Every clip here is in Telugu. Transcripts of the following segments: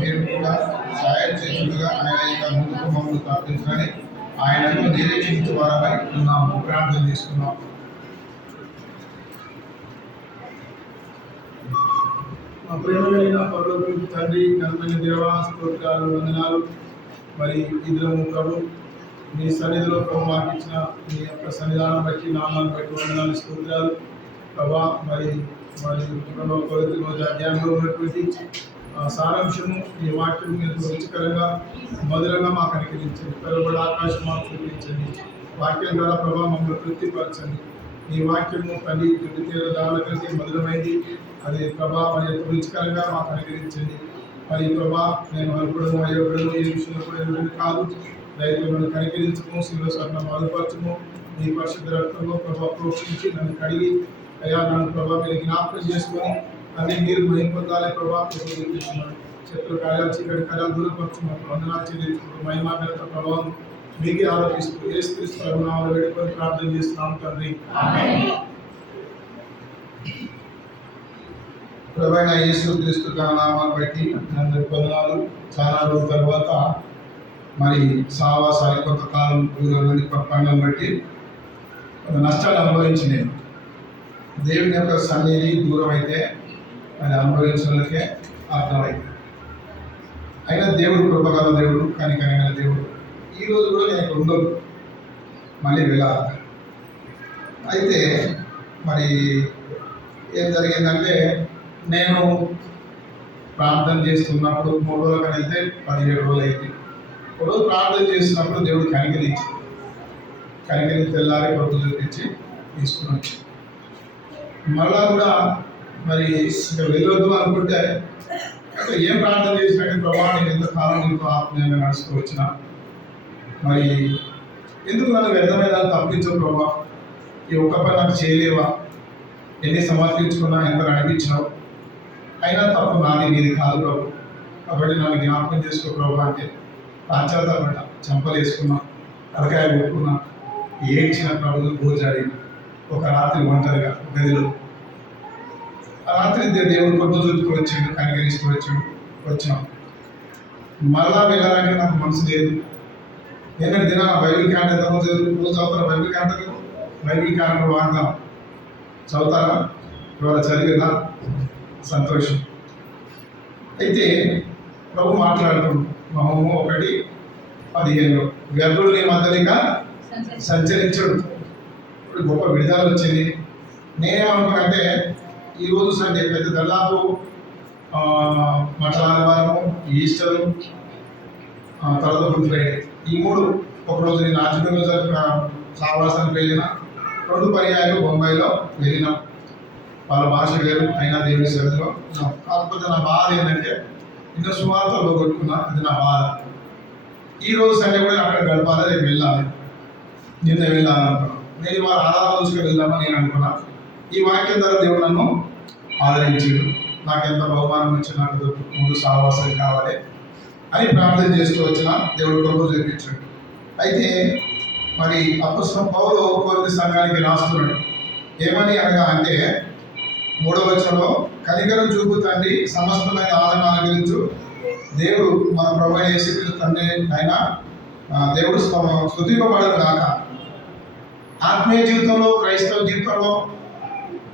మీరు కూడా సహాయం చేస్తుగా ఆయన యొక్క ముందుకు మమ్మల్ని తప్పించని ఆయనను నిరీక్షించే వారమై ఉన్నాము. ప్రార్థన చేసుకున్నాం. మా ప్రేమ కలిగిన పరలోకపు తండ్రి, ఘనమైన దేవా, స్తోత్రాలు, వందనాలు. మరి ఇద్దరు ప్రభు మీ సన్నిధిలో ప్రభు మాకు ఇచ్చిన మీ యొక్క సన్నిధానం బట్టి, నామాన్ని బట్టి వందనాలు, స్తోత్రాలు ప్రభా. మరి ప్రభు కొరింథీయుల మొదటి అధ్యాయంలో ఉన్నటువంటి సారాంశము ఈ వాక్యం మీరు రుచికరంగా మధురంగా మాకు అనుకరించండి. పిలువబడి ఆకాశం మాకు చూపించండి. వాక్యం ద్వారా ప్రభావ మమ్మల్ని తృప్తిపరచండి. ఈ వాక్యము తల్లి దుడ్డితీర దారుల కంటే మధురమైంది. అది ప్రభా మరి రుచికరంగా మాకు అనుకరించండి. మరి ప్రభా నేను అల్పుడము అయోగ్యుడము ఏ విషయంలో కూడా ఎదురు కాదు. రైతులను కనికరించము, శిలో స్వర్ణం అదుపరచము. నీ పరిశుద్ధ రక్తంలో ప్రభావ ప్రోక్షించి నన్ను కడిగి అయ్యా నన్ను ప్రభావ మీరు జ్ఞాపకం చేసుకొని అన్ని మీరు భయం పొందాలి. ప్రభావం చూపిస్తున్నాను. శత్రు కార్యాలు, చీకటి కార్యాలు దూరపరచుకున్నప్పుడు వందనాలు చెల్లించుకుంటూ మహిమాగత ప్రభావం మీకే ఆరోపిస్తూ యేసుక్రీస్తు ప్రభునామములో వేడుకొని ప్రార్థన చేస్తున్నాం తండ్రి. ప్రభువైన యేసుక్రీస్తు నామాన్ని బట్టి అందరి వందనాలు. చాలా రోజుల తర్వాత మరి సావాసాలు కొంతకాలం దూరం నుండి పండుగను బట్టి నష్టాలు అనుభవించినాయి. దేవుని యొక్క సన్నిధి దూరం అయితే అది అనుభవించడానికే అర్థమైంది. అయినా దేవుడు కృపగల దేవుడు, కనికరమైన దేవుడు. ఈరోజు కూడా నేను ఇక్కడ ఉండదు, మళ్ళీ వెళ్ళాలి. అయితే మరి ఏం జరిగిందంటే నేను ప్రార్థన చేస్తున్నప్పుడు 3 రోజుల కన్నా వెళ్తే 17 రోజులు అయింది. ఒక రోజు ప్రార్థన చేస్తున్నప్పుడు దేవుడు కనికరించి తెల్లారి పొద్దు చూపించి తీసుకుని వచ్చి మళ్ళా కూడా మరి ఇంకా వెళ్ళొద్దు అనుకుంటే ఏం ప్రార్థన చేసినట్టు ప్రభావ నేను ఎంతకాలం నీకు ఆత్మీయంగా నడుస్తూ వచ్చిన మరి ఎందుకు నన్ను వ్యర్థమైన తప్పించవు ప్రభావ? ఈ ఒక్క పని నాకు చేయలేవా? ఎన్ని సమర్పించుకున్నా, ఎంత నడిపించినావు, అయినా తప్పు నాది నీది కాదు ప్రభు. కాబట్టి నన్ను జ్ఞాపకం చేసుకో ప్రభు అంటే పాశ్చాత్తాపడ్డా, చంపలు వేసుకున్నా, తలకాయ కొట్టుకున్నా, ఏడ్చిన ప్రభులు భోజాడి ఒక రాత్రి ఒంటరిగా గదిలో. ఆ రాత్రి దేవుడు కొత్త చూపుకు వచ్చాడు, కనికరిస్తూ వచ్చినాం. మళ్ళా వెళ్ళాలంటే నాకు మనసు లేదు. నిన్నటి దిన బైబిల్ క్యాంటర్ రోజు అవుతారా? బైబిల్ క్యాంటర్ వాడదాం, చదువుతారా? ఇవాళ చదివినా సంతోషం. అయితే ప్రభు మాట్లాడుతున్నాడు. మహము 1:15 వ్యర్థుడు నీ మధ్యలిగా సంచరించడు. ఇప్పుడు గొప్ప విడుదల వచ్చింది. నేనేమనుకున్నానంటే ఈరోజు సండే పెద్ద దాదాపు మఠాలవారము, ఈస్టరు, తర్వాత గుడ్ ఫ్రైడే, ఈ 3 ఒకరోజు నేను ఆచరణలో జరిపిన సావాసానికి వెళ్ళిన 2 పర్యాయాలు బొంబాయిలో వెళ్ళినాం. వాళ్ళ భాష వేరు, అయినా దేవుని సేవలో. కాకపోతే నా బాధ ఏంటంటే ఇంకా సువార్తలో పోగొట్టుకున్నా, అది నా బాధ. ఈరోజు సండే కూడా అక్కడ గడపాలి, రేపు వెళ్ళాలి. నిన్న వెళ్ళాలనుకున్నాను. నేను వారు ఆధారాలు చూసుకొని వెళ్దామని నేను అనుకున్నా. ఈ వాక్యం ద్వారా దేవుడు నన్ను ఆదరించాడు. నాకు ఎంత బహుమానం వచ్చి నాకు 3 సావాసాలు కావాలి అని ప్రార్థన చేస్తూ వచ్చిన దేవుడు కృప చూపించాడు. అయితే మరి అపొస్తలుడైన పౌలు కొరింథీ సంఘానికి రాస్తున్నాడు. ఏమని అనగా అంటే 3వ వచనంలో కనికరం చూపు తండ్రి, సమస్తమైన ఆదరణ అనుగ్రహించు దేవుడు మన ప్రభువైన యేసుక్రీస్తు తండ్రి అయినా దేవుడు స్తుతింపబడను గాక. ఆత్మీయ జీవితంలో, క్రైస్తవ జీవితంలో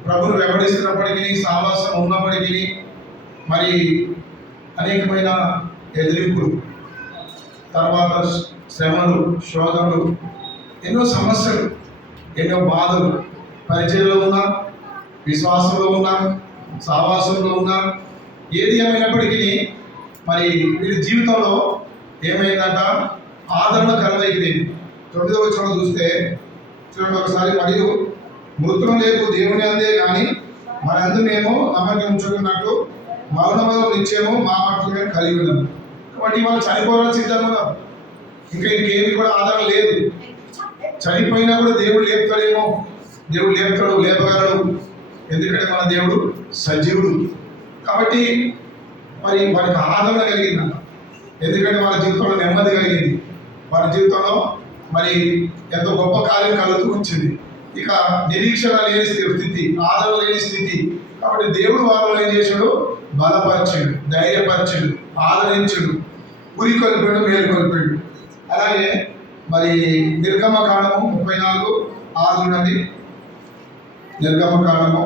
ప్రభువును వెంబడిస్తున్నప్పటికీ, సావాసం ఉన్నప్పటికీ మరి అనేకమైన ఎదిరింపులు, తర్వాత శ్రమలు, శోధనలు, ఎన్నో సమస్యలు, ఎన్నో బాధలు, పరిచయంలో ఉన్నా, విశ్వాసంలో ఉన్నా, సావాసంలో ఉన్నా, ఏది ఏమైనప్పటికీ మరి వీరి జీవితంలో ఏమైందంట? ఆదరణ కలవైంది. 9వ వచనంలో చూస్తే చూడండి ఒకసారి, మరియు మృతులు లేపు దేవుని అందే కానీ మనందు మేము నమ్మకం ఉంచుకున్నట్టు మౌనమలో నిత్యము మా పట్ల మేము కలిగి ఉన్నాము. కాబట్టి వాళ్ళు చనిపోవాలని సిద్ధంగా, ఇంకా ఇంకేమి కూడా ఆధారం లేదు. చనిపోయినా కూడా దేవుడు లేపుతాడేమో, దేవుడు లేపుతాడు, లేపగలడు. ఎందుకంటే మన దేవుడు సజీవుడు. కాబట్టి మరి వారికి ఆదరణ కలిగిందంట. ఎందుకంటే వాళ్ళ జీవితంలో నెమ్మది కలిగింది. వారి జీవితంలో మరి ఎంతో గొప్ప కార్యం కలుగుతూ వచ్చింది. ఇక నిరీక్షణ లేని స్థితి, ఆదరణ లేని స్థితి. కాబట్టి దేవుడు వారిని ఏం చేశాడు? బలపరిచాడు, ధైర్యపరిచాడు. ఆదరించుడు, ఉరి కొలిపాడు, మేలు కొలిపాడు. అలాగే మరి నిర్గమకాండము 34:6 చూడండి. నిర్గమకాండము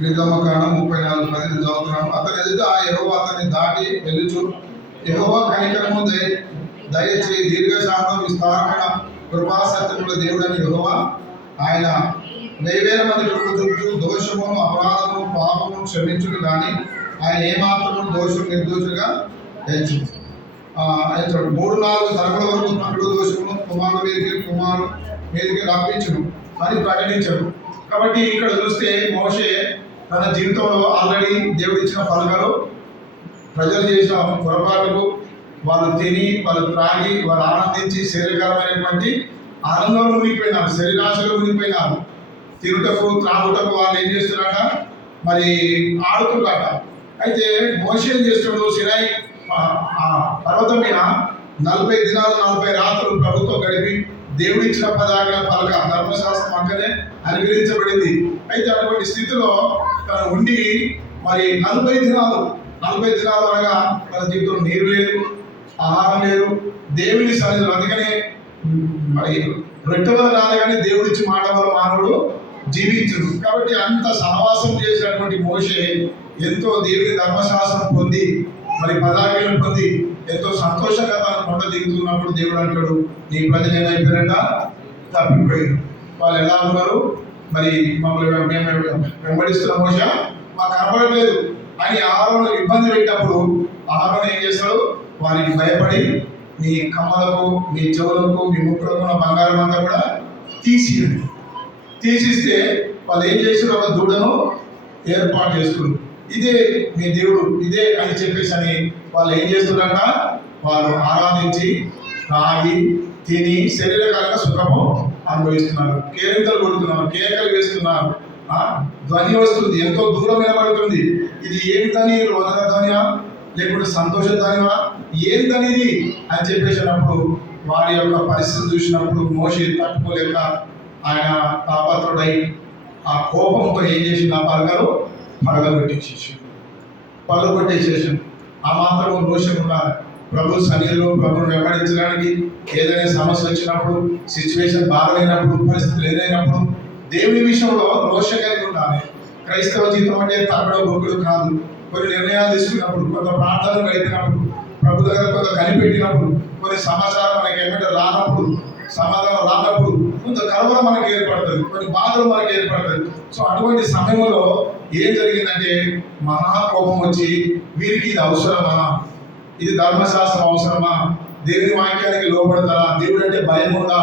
34:10 చదువుతున్నాను. అతని ఎదుట యెహోవా అతన్ని దాటి వెళ్ళుచు, యెహోవా కనికరము దయచేయి దీర్ఘశాంతం విస్తారమైన కృపాసత్యముల దేవుడని యెహోవా, ఆయన 1000 మంది కొరకు చుట్టూ దోషమును అపరాధము పాపమును క్షమించుడు కానీ ఆయన ఏమాత్రము దోషం నిర్దోషులుగా ఎంచు. 3-4 తరముల వరకు తప్పుడు దోషమును కుమారు మీదకి రప్పించును అని ప్రకటించడు. కాబట్టి ఇక్కడ చూస్తే మోషే తన జీవితంలో ఆల్రెడీ దేవుడు ఇచ్చిన పలకలు, ప్రజలు చేసిన పొరపాటుకు వాళ్ళు తిని, వాళ్ళు త్రాగి, వాళ్ళు ఆనందించి శరీరకరమైనటువంటి ఆనందంలో మునిగిపోయినారు, శరీరాశలో మునిగిపోయినారు. తిరుటకు త్రాగుటకు వాళ్ళు ఏం చేస్తున్నారట, మరి ఆడుతున్నారట. అయితే మోషే ఏం చేస్తున్నాడు, సినాయి పర్వతం మీద 40 దినాలు 40 రాత్రులు ప్రభుత్వం గడిపి దేవుడు ఇచ్చిన పదాజ్ఞల పలక ధర్మశాస్త్రం అక్కడే అనుగ్రహించబడింది. అయితే అటువంటి స్థితిలో తను ఉండి మరి 40 దినాలు అనగా తన జీవితంలో నీరు లేదు, ఆహారం లేదు, దేవుని సన్నిధిలో. అందుకనే మరి రొట్టె వల్ల కాదు కానీ దేవుడి ఇచ్చి మాట వల్ల మానవుడు జీవించుడు. కాబట్టి అంత సహవాసం చేసినటువంటి మోషే ఎంతో దేవుని ధర్మశాస్త్రం పొంది, మరి పదాజ్ఞలను పొంది ఎంతో సంతోషంగా తన కొండ దిగుతున్నప్పుడు దేవుడు అంటాడు, నీ ప్రజలు ఏమైపోయారంట, తప్పిపోయారు. వాళ్ళు ఎలా ఉన్నారు, మరి మమ్మల్ని మేము వెంబడిస్తున్న మోష మాకు కనపడట్లేదు అని ఆహారంలో ఇబ్బంది పెట్టినప్పుడు ఆహారం ఏం చేస్తాడు, వారికి భయపడి మీ కమ్మలకు, మీ చెవులకు, మీ ముక్కులకు ఉన్న బంగారం అంతా కూడా తీసిస్తే వాళ్ళు ఏం చేస్తారు, ఒక దూడను ఏర్పాటు చేస్తున్నారు. ఇదే మీ దేవుడు, ఇదే అని చెప్పేసి అని వాళ్ళు ఏం చేస్తున్నారంట, వాళ్ళు ఆరాధించి తాగి తిని శరీరకాలంగా సుఖము అనుభవిస్తున్నారు. కేరింతలు కొడుతున్నారు, కేకలు వేస్తున్నారు, ధ్వని వస్తుంది, ఎంతో దూరం నిలబడుతుంది. ఇది ఏమి ధ్వని, రోదన ధ్వనియా లేకుంటే సంతోష ధ్వనివా, ఏం ధ్వని ఇది అని చెప్పేసినప్పుడు వారి యొక్క పరిస్థితి చూసినప్పుడు మోషే తట్టుకోలేక ఆయన తాపత్రుడై ఆ కోపంతో ఏం చేసింది, ఆ పలకలు పగలగొట్టేసేసాడు. ఆ మాత్రం రోషం ఉండాలి. ప్రభు సన్నిధిలో ప్రభుని వెంబడించడానికి ఏదైనా సమస్య వచ్చినప్పుడు, సిచ్యువేషన్ బాగలేనప్పుడు, పరిస్థితులు ఏదైనప్పుడు దేవుని విషయంలో రోషం కలిగి ఉండాలి. క్రైస్తవ జీవితం అంటే తగ్గడం గొప్పలు కాదు. కొన్ని నిర్ణయాలు తీసుకున్నప్పుడు, కొంత ప్రార్థనలు గడిపినప్పుడు, ప్రభు దగ్గర కొంత కనిపెట్టినప్పుడు, కొన్ని సమాచారం మనకి ఏమంటే రానప్పుడు, సమాధానం రానప్పుడు కొంత కలవరం మనకి ఏర్పడుతుంది, కొన్ని బాధలు మనకి ఏర్పడుతుంది. సో అటువంటి సమయంలో ఏం జరిగిందంటే మహాకోపం వచ్చి, వీరికి ఇది అవసరమా, ఇది ధర్మశాస్త్రం అవసరమా, దేవుని వాక్యానికి లోపడతారా, దేవుడు అంటే భయం ఉందా,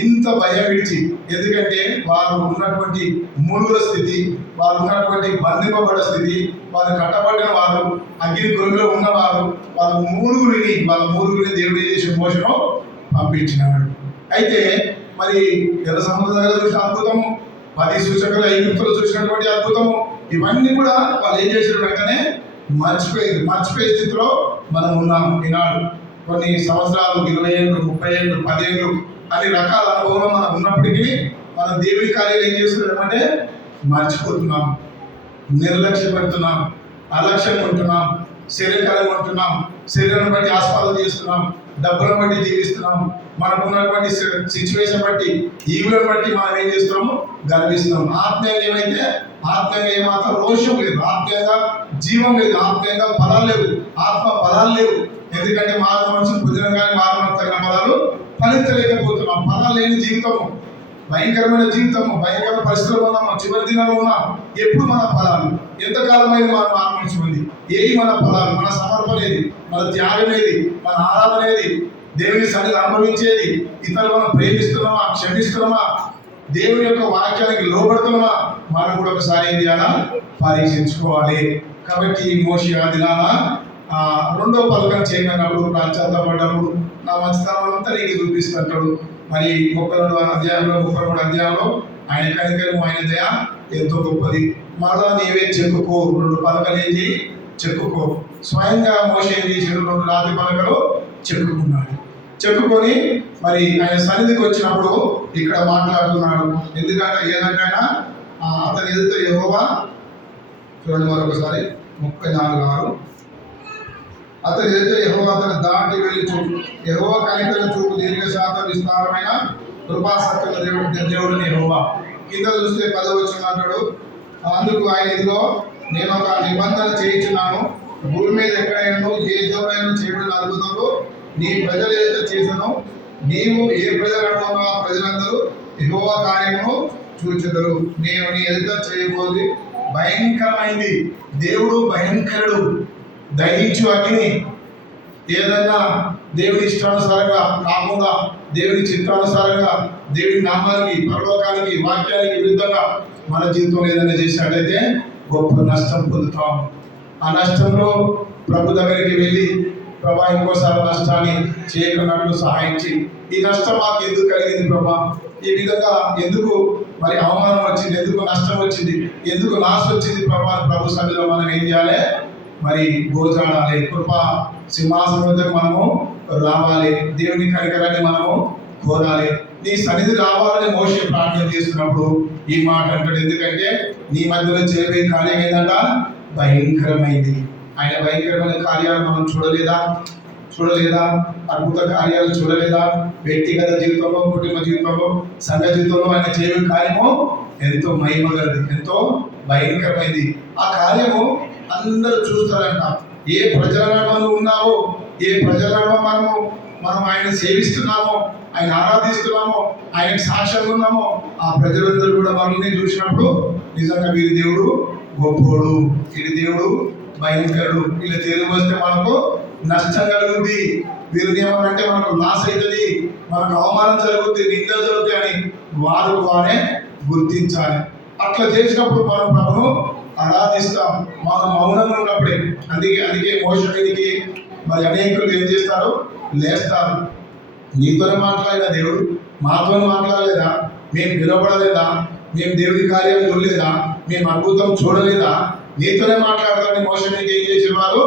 ఇంత భయం విడిచి. ఎందుకంటే వారు ఉన్నటువంటి మూలుగ స్థితి, వారు ఉన్నటువంటి బంధింపబడ్డ స్థితి, వారు కట్టబడిన వారు, అగ్ని గొలుగులో ఉన్నవారు, వాళ్ళ మూలుగురిని దేవుడు చేసే మోసను పంపించినాడు. అయితే మరి ఎర్ర సముద్రం దగ్గర చూసిన అద్భుతము, 10 సూచకులు ఐగుప్తులు చూసినటువంటి అద్భుతము, ఇవన్నీ కూడా వాళ్ళు ఏం చేసిన వెంటనే మర్చిపోయే స్థితిలో మనం ఉన్నాం. ఈనాడు కొన్ని సంవత్సరాలు, 20 ఏళ్ళు, 30 ఏళ్ళు, 10 ఏళ్ళు అన్ని రకాల అనుభవం మనం ఉన్నప్పటికీ మనం దేవుని కార్యాలు ఏం చేస్తున్నామంటే మర్చిపోతున్నాం, నిర్లక్ష్యపెడుతున్నాం, అలక్ష్యం ఉంటున్నాం, శరీరకాలం ఉంటున్నాం, శరీరాన్ని బట్టి ఆస్వాదం చేస్తున్నాం, డబ్బులను బట్టి జీవిస్తున్నాం, మనకున్నటువంటి సిచ్యువేషన్ బట్టి, ఈవులను బట్టి మనం ఏం చేస్తున్నాము, గర్విస్తున్నాం. ఆత్మీయంగా ఏమైతే ఆత్మీయంగా ఏమాత్రం రోషం లేదు, ఆత్మీయంగా జీవం లేదు, ఆత్మీయంగా ఫలాలు లేవు, ఆత్మ ఫలాలు లేవు. ఎందుకంటే మానవ మనుషులు పొందిన కానీ మానవ తగిన ఫలాలు ఫలించలేకపోతున్నాం. ఫలాలు లేని జీవితము, భయంకరమైన జీవితము, భయంకర పరిస్థితులు ఉన్నాము, చివరి దినాలు ఉన్నాం. ఎప్పుడు మన ఫలాలు, ఎంతకాలమైన మన మానవ ఉంది, ఏది మన ఫలాలు, మన సమర్పణ ఏది, మన త్యాగం ఏది, మన ఆరాధన ఏది, దేవుని సన్నిధి అనుభవించేది, ఇతరులు మనం ప్రేమిస్తున్నామా, క్షమిస్తున్నామా, దేవుని యొక్క వాక్యానికి లోబడుతున్నామా, మనం కూడా ఒకసారి ఏం చేయాలా, పరీక్షించుకోవాలి. కాబట్టి మోషే ఆ దినాన రెండో పలకం చేయమన్నప్పుడు, పడ్డప్పుడు నా మంచితనం అంతా నీకు చూపిస్తుంటాడు. మరి 32 అధ్యాయంలో 33 అధ్యాయంలో ఆయన కనికరం, ఆయన దయ ఎంతో గొప్పది. మరలా నీవే చెప్పుకో, 2 పలకలేంది చెప్పుకో. స్వయంగా మోషే ఏం చేసాడు, 2 రాతి పలకలు చెక్కుకున్నాడు. చెక్కుకొని మరి ఆయన సన్నిధికి వచ్చినప్పుడు ఇక్కడ మాట్లాడుతున్నాడు. ఎందుకంటే ఏదంటైనా అతని ఎదుట యెహోవా, చూడండి మరొకసారి 34:6, అతని ఎదుట యెహోవా అతను దాటి వెళ్ళి చూపు, యెహోవా కనికరం చూపు, దీర్ఘశాంతం, విస్తారమైన కృపాసక్తుల దేవుడిని యెహోవా. కింద చూస్తే 10వ వచనం అంటాడు, అందుకు ఆయన ఇదిగో నేను ఒక నిబంధన చేయించున్నాను, భూమి మీద ఎక్కడైనా ఏ దేవుడైనా చేయబడిన అద్భుతంలో నీ ప్రజల ఎదుట చేసను, నీవు ఏ ప్రజలు అడుగునో ఆ ప్రజలందరూ యెహోవా కార్యము చూచెదరు. నేను నీ ఎదుట చేయబోది భయంకరమైంది. దేవుడు భయంకరుడు, దహించు అగ్ని. ఏదైనా దేవుని ఇష్టానుసారంగా కాకుండా దేవుని చిత్తానుసారంగా దేవుని నామానికి, పరలోకానికి, వాక్యానికి విరుద్ధంగా మన జీవితంలో ఏదైనా చేసినట్లయితే గొప్ప నష్టం పొందుతాం. ఆ నష్టంలో ప్రభు దగ్గరికి వెళ్ళి, ప్రభా ఇంకోసారి నష్టాన్ని చేయకున్నట్లు సహాయించి, ఈ నష్టం మాకు ఎందుకు కలిగింది ప్రభా, ఈ విధంగా ఎందుకు మరి అవమానం వచ్చింది, ఎందుకు నష్టం వచ్చింది, ఎందుకు నాశ వచ్చింది ప్రభా, ప్రభు సన్నిధిలో మనం ఏం చేయాలి, మరి గోజాడాలి. కృపా సింహాసనం వద్దకు మనము రావాలి, దేవుని కనికరాన్ని మనము కోరాలి. నీ సన్నిధి రావాలని మోషే ప్రార్థన చేస్తున్నప్పుడు ఈ మాట అంటాడు. ఎందుకంటే నీ మధ్యలో చేయబోయే కార్యం ఏంటంట, భయంకరమైంది. ఆయన భయంకరమైన కార్యాలు మనం చూడలేదా? అద్భుత కార్యాలు చూడలేదా? వ్యక్తిగత జీవితంలో, కుటుంబ జీవితంలో, సంఘ జీవితంలో ఆయన చేయబోయే కార్యము ఎంతో మహిమగలది, ఎంతో భయంకరమైంది. ఆ కార్యము అందరూ చూస్తారంట. ఏ ప్రజల నడుమ ఉన్నావో, ఏ ప్రజల నడుమ మనం ఆయన సేవిస్తున్నామో, ఆయన ఆరాధిస్తున్నామో, ఆయనకు సాక్ష్యంగా ఉన్నామో, ఆ ప్రజలందరూ కూడా మనల్ని చూసినప్పుడు నిజంగా వీరి దేవుడు గొప్పోడు, వీరి దేవుడు భయంకరుడు, వీళ్ళ తెలుగు వస్తే మనకు నష్టం కలుగుద్ది, వీరిని ఏమనంటే మనకు లాస్ అవుతుంది, మనకు అవమానం జరుగుద్ది, నిందలు జరుగుతాయి అని వారే గుర్తించాలి. అట్లా చేసినప్పుడు మనం ప్రభును ఆరాధిస్తాం, మనం మౌనంగా ఉన్నప్పుడే. అందుకే మోషే మీదకి మరి అనేకులు ఏం చేస్తారు, లేస్తారు. నీతోనే మాట్లాడిన దేవుడు మాతో మాట్లాడలేదా, మేము పిలువబడలేదా, మేము దేవుడి కార్యాలు చూడలేదా, మేము అద్భుతం చూడలేదా, నీతోనే మాట్లాడతారని మోషే మీదకి ఏం చేసేవారు,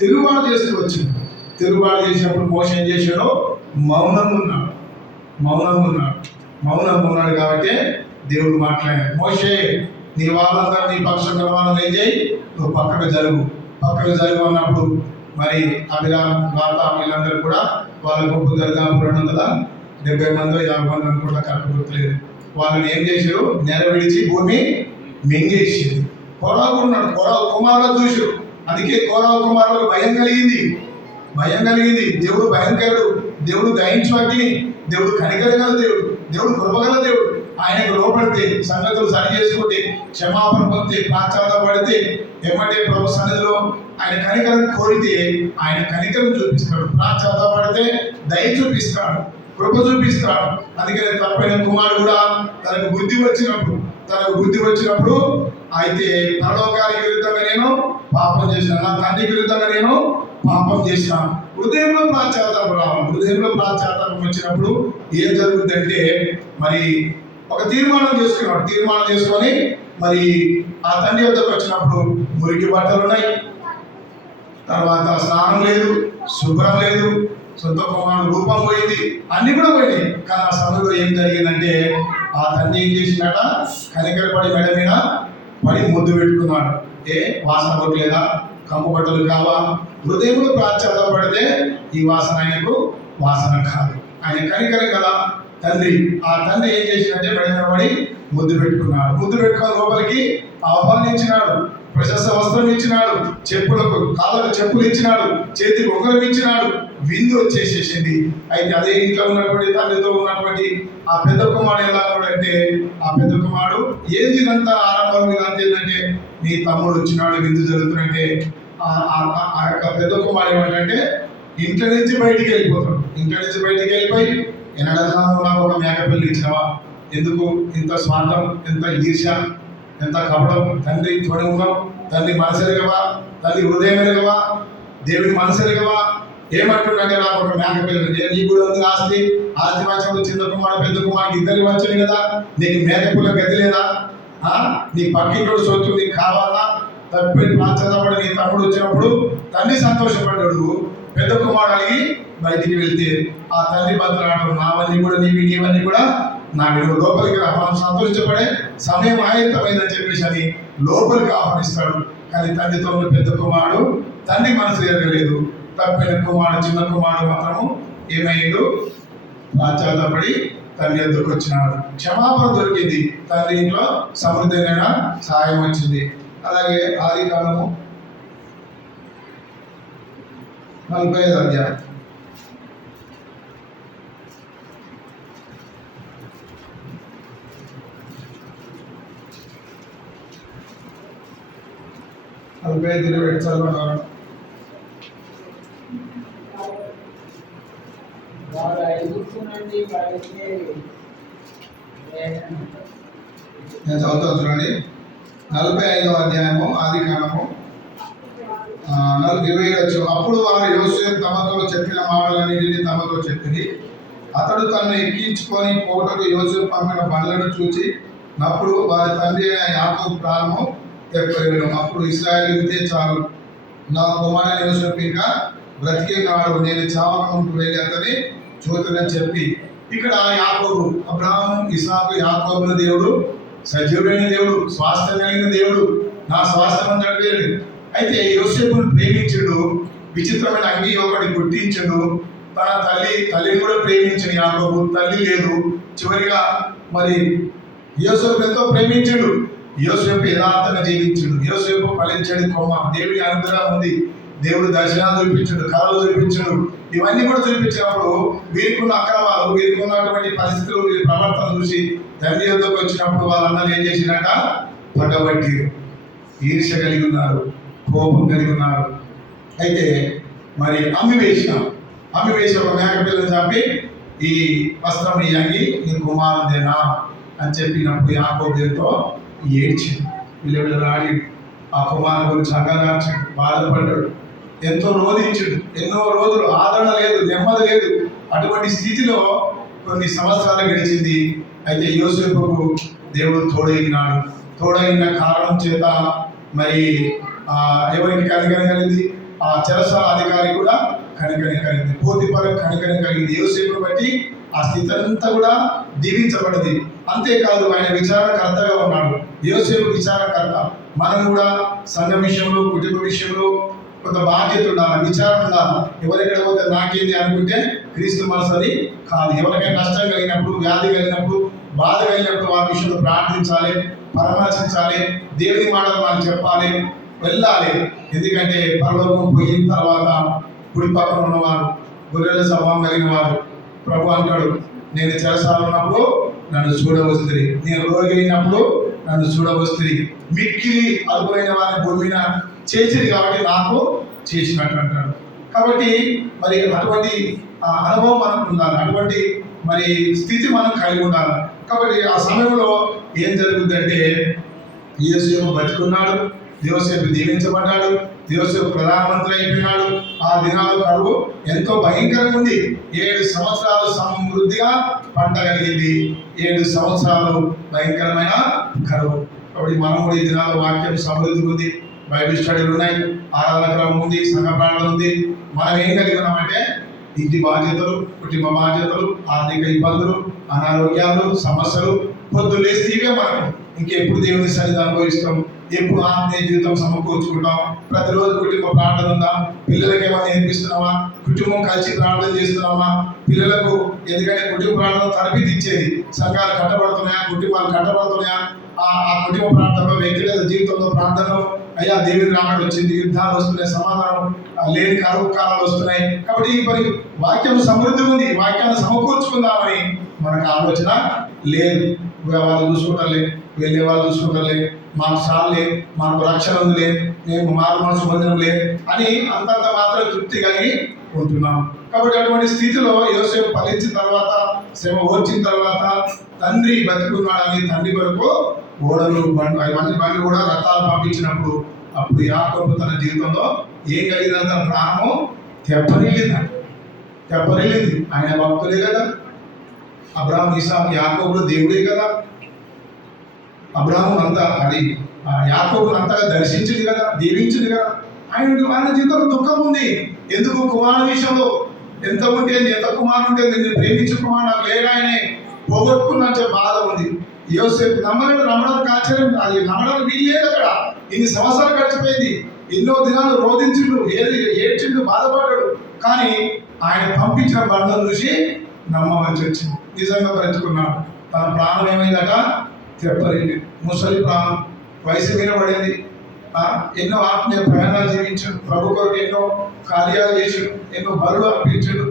తిరుగుబాటు చేస్తూ వచ్చింది. తిరుగుబాటు చేసినప్పుడు మోషే ఏం చేశాడు, మౌనంగా ఉన్నాడు కాబట్టి దేవుడు మాట్లాడాడు. మోషే నీ వాళ్ళందరూ నీ పక్షంగా వాళ్ళని ఏం చేయి, నువ్వు పక్కకు జరుగు అన్నప్పుడు మరి అభిరామ్, మాత వీళ్ళందరూ కూడా వాళ్ళ గొప్ప దర్గాపు 270 మంది 50 మంది అనుకుంటా, కరెక్ట్ గుర్తులేదు. వాళ్ళని ఏం చేశారు, నెల విడిచి భూమి మింగేసింది. కొరాకున్నాడు, కుమారులు చూసారు. అందుకే కోరావు కుమారులకు భయం కలిగింది. దేవుడు భయంకరుడు, దేవుడు దయించు అగ్ని, దేవుడు కనికరగల దేవుడు కృపగల దేవుడు. ఆయనకు లోపడితే, సంగతులు సరి చేసుకుంటే, క్షమాపణ పొందితే, పాశ్చాత్తపడితే, ఏమంటే ప్రభు సన్నిధిలో ఆయన కనికరం కోరితే ఆయన కనికరం చూపిస్తాడు. పాశ్చాత్తపడితే దయ చూపిస్తాడు, కృప చూపిస్తాడు. అందుకని తప్పైన కుమారుడు కూడా తనకు బుద్ధి వచ్చినప్పుడు అయితే పరలోకానికి విరుద్ధంగా నేను పాపం చేసిన, నా తండ్రికి విరుద్ధంగా నేను పాపం చేసిన, హృదయంలో ప్రాశ్చాత్తాపం రావాలి. హృదయంలో ప్రాశ్చాత్తాపం వచ్చినప్పుడు ఏం జరుగుతుందంటే మరి ఒక తీర్మానం చేసుకొని మరి ఆ తండ్రి వద్దకు వచ్చినప్పుడు మురికి బట్టలు ఉన్నాయి, తర్వాత స్నానం లేదు, శుభ్రం లేదు, సొంత కుమారుడు రూపం పోయింది, అన్ని కూడా పోయినాయి. కానీ ఆ సమయంలో ఏం జరిగిందంటే ఆ తండ్రి ఏం చేసినాడ, కనికరపడి మెడ మీద పడి ముద్దు పెట్టుకున్నాడు. వాసన కొట్టలేదా, కంపు బట్టలు కావా? హృదయంలో ప్రాశ్చాత్తపడితే ఈ వాసన ఆయనకు వాసన కాదు. ఆయన కనికరం కదా తండ్రి. ఆ తండ్రి ఏం చేసినట్టే మెడ మీద పడి ముద్దు పెట్టుకున్నాడు. ముద్దు పెట్టుకుని లోపలికి ఆహ్వానించినాడు, ప్రశస్త వస్త్రం ఇచ్చినాడు, కాళ్ళకు చెప్పులు ఇచ్చినాడు, చేతికి ఉంగరం ఇచ్చినాడు. విందు వచ్చేసేసింది. అయితే అదే ఇంట్లో ఉన్నటువంటి తండ్రితో ఉన్నటువంటి ఆ పెద్ద కుమారుడు ఎలా ఉన్నాడంటే, ఆ పెద్ద కుమారుడు ఏంది ఇదంతా ఆరంభం, ఇదంతా ఏంటంటే నీ తమ్ముడు వచ్చినాడు, విందు జరుగుతుందంటే ఆ యొక్క పెద్ద కుమారుడు ఏమంటే ఇంట్లో నుంచి బయటికి వెళ్ళిపోయి ఎనడన్నా నాకు ఒక మేకపిల్లి ఇచ్చినావా, ఎందుకు ఇంత స్వార్థం, ఎంత ఈర్ష్య, ఎంత కపడం, తండ్రి తోడు ఉన్నావు, తండ్రి మనసు ఎరగవా, తండ్రి హృదయం ఎరగవా, దేవుడి మనసు ఎరగవా, ఏమంటుండే నాకు ఒక మేకపిల్లి, నీకు కూడా ఉంది ఆస్తి మంచంలో చిన్న కుమారుడు పెద్ద కుమారుడు ఇద్దరు వచ్చాయి కదా, నీకు మేకపిల్ల గతి లేదా, నీ పక్కింటోడు సొత్తు నీకు కావాలా, తప్పిపోయి పాశ్చాత్తపడి నీ తమ్ముడు వచ్చినప్పుడు తండ్రి సంతోషపడ్డాడు. పెద్ద కుమారుడు అలిగి బయటికి వెళ్తే ఆ తండ్రి బతలాడు, నావన్నీ కూడా నీవన్నీ కూడా నా విలువ లోపలికి రా, మనం సంతోషపడే సమయం ఆయుత్తమైందని చెప్పేసి అని లోపలికి ఆహ్వానిస్తాడు. కానీ తండ్రితో ఉన్న పెద్ద కుమారుడు తండ్రి మనసు ఎరగలేదు. తప్పిన కుమారుడు చిన్న కుమారుడు మాత్రము ఏమైండు, పాశ్చాత్తపడి తండ్రి ఎదురుకు వచ్చినాడు. క్షమాపణ దొరికింది, తండ్రి ఇంట్లో సమృద్ధమైన సహాయం వచ్చింది. అలాగే ఆదికాండము 45వ అధ్యాయం. చదవడం. నేను చదువుతాను చూడండి. 45వ అధ్యాయము ఆదికాండము 27 అప్పుడు వారు యోసేపు తమతో చెప్పిన మాటలన్నిటిని తమతో చెప్పింది. అతడు తనను ఎక్కించుకొని కోటకు యోసేపు పంపిన బండ్లను చూచి అప్పుడు వారి తండ్రి అయిన యాకోబు ప్రాణము తెప్పలేను. అప్పుడు ఇశ్రాయేలు వింటే చాలు, నా కుమారుడు యోసేపు ఇంకా బ్రతికే నాడు, నేను చావకుంటూ వెళ్ళి అతని చూతులని చెప్పి. ఇక్కడ యాకోబు, అబ్రహాము, ఇసాకు, యాకోబుల దేవుడు సజీవుడైన దేవుడు, స్వాస్థ్యం కలిగిన దేవుడు, నా స్వాస్థ్యం అంటే. అయితే యోసేపును ప్రేమించుడు, విచిత్రమైన అంగీ ఒకటి గుర్తించుడు. తన తల్లిని కూడా ప్రేమించడు యాకోబు, తల్లి లేదు. చివరిగా మరి యోసేపు ఎంతో ప్రేమించుడు. యోసేపు యథార్థంగా జీవించుడు. యోసేపు ఫలించడి కొమ్మ, దేవుడి అనుగ్రహం ఉంది. దేవుడు దర్శనాలు చూపించుడు, కళలు చూపించుడు. ఇవన్నీ కూడా చూపించినప్పుడు వీరికున్న అక్రమాలు, వీరికి ఉన్నటువంటి పరిస్థితులు, వీరి ప్రవర్తన చూసి తండ్రి యొద్దకు వచ్చినప్పుడు వాళ్ళందరూ ఏం చేసినట్ట, పగబట్టి ఈర్ష్య కలిగి ఉన్నారు, కోపం కలిగి ఉన్నారు. అయితే మరి అమ్మి వేసిన ఒక మేక పిల్లని చంపి ఈ వస్త్రం ఇయ్యంగి నీ కుమారుదేనా అని చెప్పినప్పుడు యాకోబు ఎంతో ఏడ్చింది, వీళ్ళ ఆ కుమారు గురించి అంగలార్చాడు, బాధపడ్డాడు, ఎంతో రోధించాడు. ఎన్నో రోజులు ఆదరణ లేదు, నెమ్మది లేదు. అటువంటి స్థితిలో కొన్ని సంవత్సరాలు గడిచింది. అయితే యోసేపుకు దేవుడు తోడైనాడు. తోడైన కారణం చేత మరి ఎవరికి కనికరం కలిగింది, ఆ చెరసాల అధికారి కూడా కనికరం కలిగింది, పోతిఫరు కనికరం కలిగింది. యోసేపును బట్టి ఆ స్థితి అంతా కూడా దీవించబడింది. అంతేకాదు ఆయన విచారణకర్తగా ఉన్నాడు. యోసేపు విచారణకర్త. మనం కూడా సంఘం విషయంలో, కుటుంబ విషయంలో కొంత బాధ్యత ఉండాలి, విచారణ ఉండాలి. ఎవరెక్కడ పోతే నాకేంది అనుకుంటే క్రీస్తు మనసు అది కాదు. ఎవరికైనా నష్టం కలిగినప్పుడు, వ్యాధి కలిగినప్పుడు, బాధ కలిగినప్పుడు వారి విషయంలో ప్రార్థించాలి, పరామర్శించాలి, దేవుని మాటలు మనం చెప్పాలి, వెళ్ళాలి. ఎందుకంటే పరలోకం పోయిన తర్వాత కుడి పక్కన ఉన్నవారు, గొర్రెల స్వభావం కలిగిన వారు, ప్రభు అంటాడు, నేను చెరసాల ఉన్నప్పుడు నన్ను చూడవస్తుంది, నేను రోగి అయినప్పుడు నన్ను చూడవస్తుంది, మిక్కిలి అల్పులైన వారిని భూమి మీద చేసేది కాబట్టి నాకు చేసినట్టు అంటాడు. కాబట్టి మరి అటువంటి అనుభవం మనకు ఉండాలి, అటువంటి మరి స్థితి మనం కలిగి ఉండాలి. కాబట్టి ఆ సమయంలో ఏం జరుగుతుందంటే యోసేపు బతికున్నాడు, యోసేపు దీవించబడ్డాడు, యోసేపు ప్రధానమంత్రి అయిపోయినాడు. ఆ దినాలు కరువు ఎంతో భయంకరంగా ఉంది. 7 సంవత్సరాలు సమృద్ధిగా పంట కలిగింది, 7 సంవత్సరాలు భయంకరమైన కరువు. కాబట్టి మనం కూడా ఈ దినాల వాక్యం సమృద్ధి ఉంది, బైబిల్ స్టడీలు ఉన్నాయి, ఆరాధన క్రమం ఉంది, సంఘ ప్రార్థన ఉంది. మనం ఏం కలిగి ఉన్నామంటే ఇంటి బాధ్యతలు, కుటుంబ బాధ్యతలు, ఆర్థిక ఇబ్బందులు, అనారోగ్యాలు, సమస్యలు, పొద్దు లేస్తే ఇవే మనకు. ఇంకెప్పుడు దేవుని సన్నిధి అనుభవిస్తాం, ఎప్పుడు ఆత్మీయ జీవితం సమకూర్చుకుంటాం. ప్రతిరోజు కుటుంబ ప్రార్థన ఉందా, పిల్లలకి ఏమైనా నేర్పిస్తున్నావా, కుటుంబం కలిసి ప్రార్థన చేస్తున్నామా పిల్లలకు? ఎందుకంటే కుటుంబ ప్రార్థన తరబితి ఇచ్చేది. సంఘాలు కట్టబడుతున్నాయా, కుటుంబాలు కట్టబడుతున్నాయా? ఆ కుటుంబ ప్రార్థనలో, వ్యక్తిగత జీవితంలో ప్రార్థనలో అయ్యా దేవుని రాకడ వచ్చింది, యుద్ధాలు వస్తున్నాయి, సమాధానం లేని కరువు కాలాలు వస్తున్నాయి. కాబట్టి మరి వాక్యం సమృద్ధి ఉంది, వాక్యాన్ని సమకూర్చుకుందామని మనకు ఆలోచన లేదు. వాళ్ళు చూసుకుంటారులే, వెళ్ళే వాళ్ళు చూసుకుంటారులే, మాకు చాలులే, మాకు రక్షణ ఉందిలే, మేము మారు మనసు పొందడంలే అని అంతంత మాత్రం తృప్తి కలిగి ఉంటున్నాం. కాబట్టి అటువంటి స్థితిలో యోసేపు ఫలించిన తర్వాత, శ్రమ ఓర్చిన తర్వాత, తండ్రి బతికున్నాడని తండ్రి కొరకు ఓడలు, అవన్నీ బండ్లు కూడా రథాలు పంపించినప్పుడు అప్పుడు యాకోబు తన జీవితంలో ఏం కలిగినంత ప్రాణము తెప్పరిల్లింది. ఆయన భక్తులే కదా, అబ్రాహాము, ఇసాకు, యాకోబులు దేవుడే కదా. అబ్రాహాము అంతా అది యాకోబును అంతగా దర్శించింది కదా, దీవించింది కదా. ఆయన జీవితంలో దుఃఖం ఉంది. ఎందుకు? కుమారుడు విషయంలో ఎంత ఉంటే ఎంత కుమారుడు ఉంటే నేను ప్రేమించిన కుమారుడు నాకు లేగానే పోగొట్టుకున్నా బాధ ఉంది. యోసేపు నమ్మడానికి ఆశ్చర్యం, అది నమ్మడానికి వీల్లేదు. అక్కడ ఇన్ని సంవత్సరాలు గడిచిపోయింది, ఎన్నో దినాలు రోధించిండు, ఏడ్చిండు, బాధపడ్డాడు. కానీ ఆయన పంపించిన బంధం చూసి నమ్మవలసి వచ్చింది. నిజంగా బ్రతుకున్నాడు. తన ప్రాణం ఏమైందట చెప్పలేదు. ముసలి ప్రాణం, వయసు వినబడింది. ఎన్నో ఆత్మీయ ప్రయాణాలు జీవించాడు. ప్రభు కొరకు ఎన్నో కార్యాలు చేసాడు, ఎన్నో బలులు అర్పించాడు,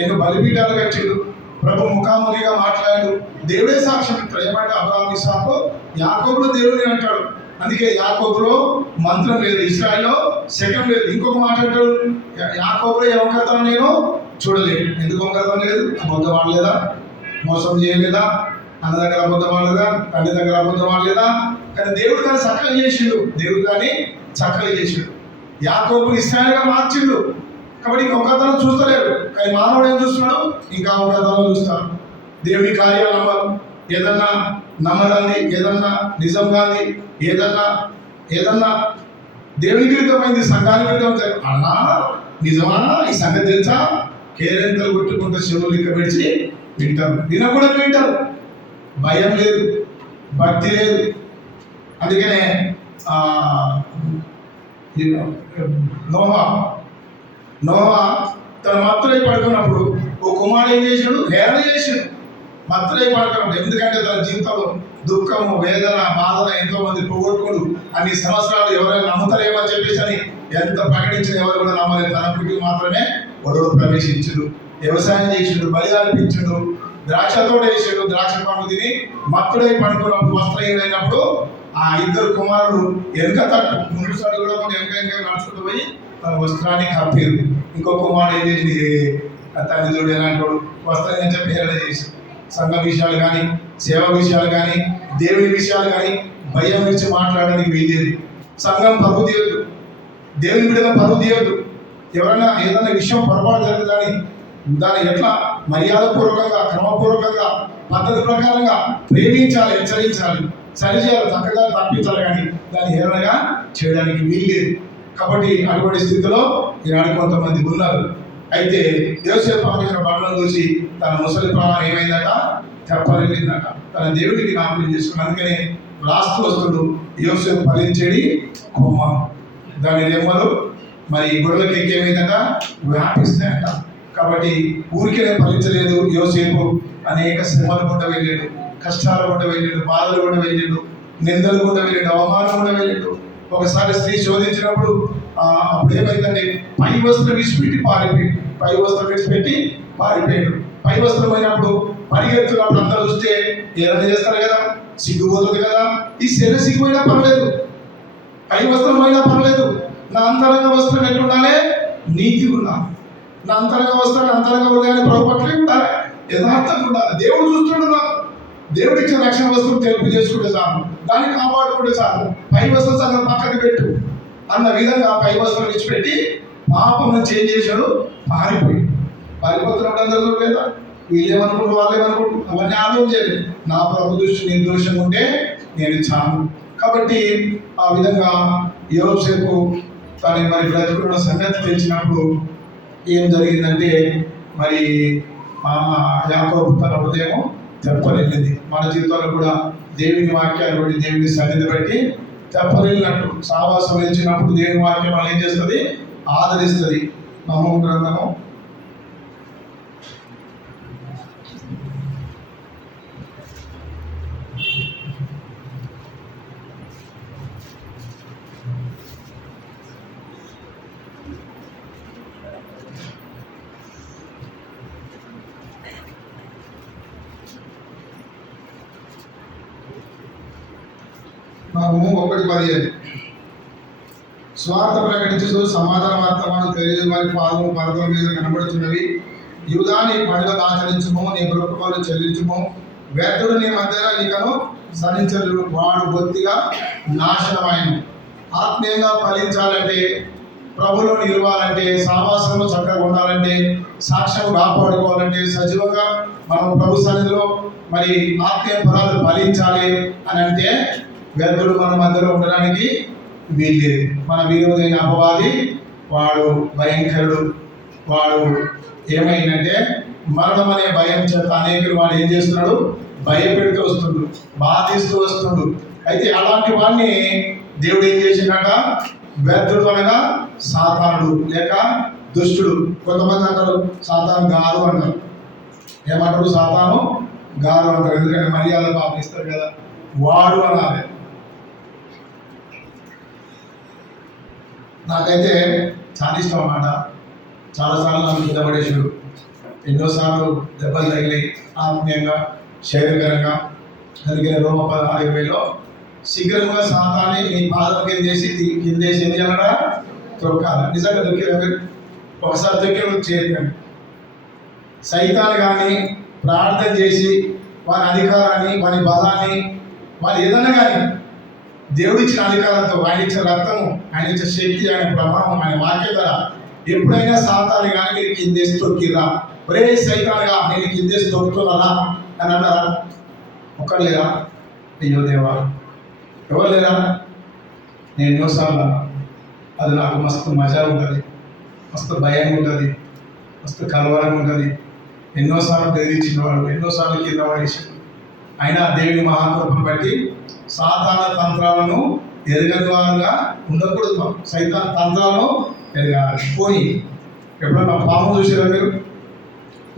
ఎన్నో బలిపీఠాలు కట్టాడు. ప్రభు ముఖాముఖిగా మాట్లాడాడు. దేవుడే సాక్ష్యం ఇస్తాడు. ఏమంటే అబ్రాహాము, ఇస్సాకు, యాకోబులో దేవుని అంటాడు. అందుకే యాకోబులో మంత్రం లేదు, ఇశ్రాయేలులో శకం లేదు. ఇంకొక మాట అంటాడు, యాకోబులో ఏ వంకరతనం నేను చూడలేదు. ఎందుకు వంకరతనం లేదు? అబద్ధం ఆడలేదా? మోసం చేయలేదా? అన్న దగ్గర అబద్ధం ఆడలేదా? తండ్రి దగ్గర అబద్ధం ఆడలేదా? కానీ దేవుడు కానీ చక్కగా చేసిండు. దేవుడు కానీ చక్కగా చేసిండు. యాకోబుని ఇశ్రాయేలుగా మార్చిండు. కాబట్టి ఇంకొకతనం చూస్తలేరు. కానీ మానవుడు ఏం చూస్తున్నాడు? ఇంకా ఒకతనం చూస్తాడు. దేవుని కార్యాలు నమ్మరు. ఏదన్నా నమ్మడాన్ని, ఏదన్నా నిజంగాది, ఏదన్నా దేవునికి విరుద్ధమైంది, సంఘానికి విరుద్ధం అన్నా నిజమా, ఈ సంగతి తెలుసా, కేరింతలు కొట్టుకుంటూ చెవులు లెక్క పెడిచి వింటారు. వినకూడదు వింటారు. భయం లేదు, భక్తి లేదు. అందుకనే నోవా తన మత్తులై పడుకున్నప్పుడు ఓ కుమారుడు ఏం చేశాడు? హేళన చేశాడు. మత్తులై పడుకున్నప్పుడు. ఎందుకంటే తన జీవితంలో దుఃఖము, వేదన, బాధన ఎంతో మంది పోగొట్టుకోడు. అన్ని సంవత్సరాలు ఎవరైనా నమ్ముతారేమో అని చెప్పేసి అని ఎంత ప్రకటించిన ఎవరు కూడా నమ్మలేదు. తన పుట్టికి మాత్రమే ఒడవుడు ప్రవేశించుడు, వ్యవసాయం చేసిండు, బలి అర్పించుడు, ద్రాక్ష తోట వేసాడు, ద్రాక్ష పండు తిని మత్తుడై పడుకున్నప్పుడు, వస్త్రహీనైనప్పుడు ఆ ఇద్దరు కుమారులు వెనుక తట్టు ముందు సడు కూడా వెనక నడుచుకుంటూ పోయి తన వస్త్రాన్ని కప్పారు. ఇంకో కుమారుడు ఏం చేసి తల్లిదండ్రుడు ఎలాంటి వాడు వస్త్రం చెప్పి హేళన చేసి సంఘ విషయాలు కానీ, సేవ విషయాలు కానీ, దేవుని విషయాలు కానీ భయం నుంచి మాట్లాడడానికి వీలేదు. సంఘం పరువు తీయద్దు, దేవుని బిడ్డగా పరువు తీయద్దు. ఎవరైనా ఏదైనా విషయం పొరపాటు జరుగుతుందని దాన్ని ఎట్లా మర్యాదపూర్వకంగా, క్రమపూర్వకంగా, పద్ధతి ప్రకారంగా ప్రేమించాలి, హెచ్చరించాలి, సరిచేయాలి, చక్కగా తప్పించాలి. కానీ దాన్ని హేళనగా చేయడానికి వీల్లేదు. కాబట్టి అటువంటి స్థితిలో ఈనాడు కొంతమంది ఉన్నారు. అయితే యోసేపు పంపించిన బండను చూసి తన ముసలి ప్రాణం ఏమైందట చెప్పలేదట. తన దేవుడికి జ్ఞాపకం చేసుకుని అందుకనే రాస్తూ వస్తుడు యోసేపు ఫలించేది కొమ్మ, దాని రెమ్మలు మరి గొర్రెలకి ఏమైందట వ్యాపిస్తాయట. కాబట్టి ఊరికే ఫలించలేదు యోసేపు. అనేక శ్రమలు గుండా వెళ్ళాడు, కష్టాలు గుండా వెళ్ళాడు, బాధలు గుండా వెళ్ళాడు, నిందలు గుండా వెళ్ళాడు, అవమానం గుండా వెళ్ళాడు. ఒకసారి స్త్రీ శోధించినప్పుడు అప్పుడు ఏమైందంటే పై వస్త్రం విడిచిపెట్టి పారిపోయాడు. పై వస్త్రం అయినప్పుడు పరిగెత్తున్నప్పుడు అందరూ చూస్తే ఏదైనా చేస్తారు కదా, సిగ్గుపోతుంది కదా. ఈ శరీర సిగ్గుపోయినా పర్లేదు, పై వస్త్రం అయినా పర్లేదు. నా అంతరంగ వస్త్రం ఎట్లుండాలి? నీతి ఉండాలి. నా అంతరంగ వస్త్రాన్ని అంతరంగ హృదయాన్ని ప్రభు పట్లే ఉండాలి, యథార్థంగా ఉండాలి. దేవుడు చూస్తుండగా దేవుడు ఇచ్చిన రక్షణ వస్తువులు తెలుపు చేసుకుంటే చాలు, దాన్ని కాపాడుకుంటే చాలు. పై వస్త్రం సంగతి పక్కకి పెట్టు అన్న విధంగా పై వస్త్రం విడిచిపెట్టి పాపం నుంచి ఏం చేశాడు? పారిపోతున్నప్పుడు అందరూ చూడలేదా? వీళ్ళేమనుకుంటు, వాళ్ళేమనుకుంటు, అవన్నీ ఆలోచన చేయలేదు. నా ప్రభు దృష్టి నిర్దోషం ఉంటే నేను చాలు. కాబట్టి ఆ విధంగా యోసేపు తను మరి బ్రతుకున్న సంగతి తెలిసినప్పుడు ఏం జరిగిందంటే మరి యాకోబు తన హృదయం తెప్పలేనిది. మన జీవితంలో కూడా దేవుని వాక్యాన్ని బట్టి, దేవుని సన్నిధి బట్టి తెప్పలేనట్టు సావాసం ఇచ్చినప్పుడు దేవుని వాక్యం మనం ఏం చేస్తుంది? ఆదరిస్తుంది. నమో గ్రంథము 1:15 స్వార్థ ప్రకటించు సమాధాన వర్తమానం తెలియదు వారి పాదము పర్వతం మీద కనబడుతున్నవి. యూదాని పండుగ ఆచరించుము, నీ గృహములు చెల్లించుము. వ్యర్థుడు నీ మధ్యన నీకను సరించడు, వాడు బొత్తిగా నాశనమైన. ఆత్మీయంగా ఫలించాలంటే, ప్రభులో నిలవాలంటే, సావాసంలో చక్కగా ఉండాలంటే, సాక్ష్యం కాపాడుకోవాలంటే, సజీవంగా మనం ప్రభు సన్నిధిలో మరి ఆత్మీయ ఫలాలు ఫలించాలి అని అంటే వ్యర్థుడు మన మధ్యలో ఉండడానికి వీల్లేదు. మన విరోధైన అపవాది వాడు భయంకరుడు. వాడు ఏమైందంటే మరణం అనే భయం చేత అనేకులు వాడు ఏం చేస్తున్నాడు, భయపెడుతూ వస్తుండు, బాధిస్తూ వస్తుండు. అయితే అలాంటి వాడిని దేవుడు ఏం చేసిండట, వ్యర్థుడు అనగా సాతానుడు లేక దుష్టుడు. కొంతమంది అంటారు సాతాను గారు అంటారు. ఏమంటారు, సాతాను గారు అంటారు. ఎందుకంటే మర్యాద పాపం ఇస్తారు కదా, వాడు అనాలి. నాకైతే చాలా ఇష్టం అన్నమాట. చాలాసార్లు నన్ను కింద పడేసాడు, ఎన్నోసార్లు దెబ్బలు తగిలి ఆత్మీయంగా శరీరకరంగా. అందుకని రోమ 16:20లో శీఘ్రంగా సాతాన్ని మీ పాదం కిందేసి ఏం చేయాలరా, తొక్కాలి. నిజంగా దొక్కిరా మీరు? ఒకసారి దొక్కిన చేయకండి. సైతాన్ని కానీ ప్రార్థన చేసి వారి అధికారాన్ని, వారి బలాన్ని, వారి ఏదైనా కానీ దేవుడు ఇచ్చిన అధికారంతో, ఆయన ఇచ్చిన రక్తము, ఆయన ఇచ్చిన శక్తి, ఆయన ప్రభావం, ఆయన వాక్యత ఎప్పుడైనా సాతాన్ని కానీ మీరు కిందేసి తొక్కిరా, ఒరే సైతాన్గా నేను కిందేసి తొక్కుతున్నారా అని అన్నారా? ఒక్కరు లేరా? అయ్యో దేవా, ఎవరు లేరా? నేను ఎన్నోసార్లు అన్నా. అది నాకు మస్తు మజా ఉంటుంది, మస్తు భయం ఉంటుంది, మస్తు కలవరం ఉంటుంది. ఎన్నోసార్లు బెదిరించిన వాడు, ఎన్నోసార్లు కింద పడేసాడు. అయినా దేవుని మహాకృపను బట్టి సాతాన తంత్రాలను ఎరగని వారుగా ఉండకూడదు. మనం సైతాన తంత్రాలను ఎరగాలి. పోయి ఎప్పుడన్నా పాము చూసారా మీరు?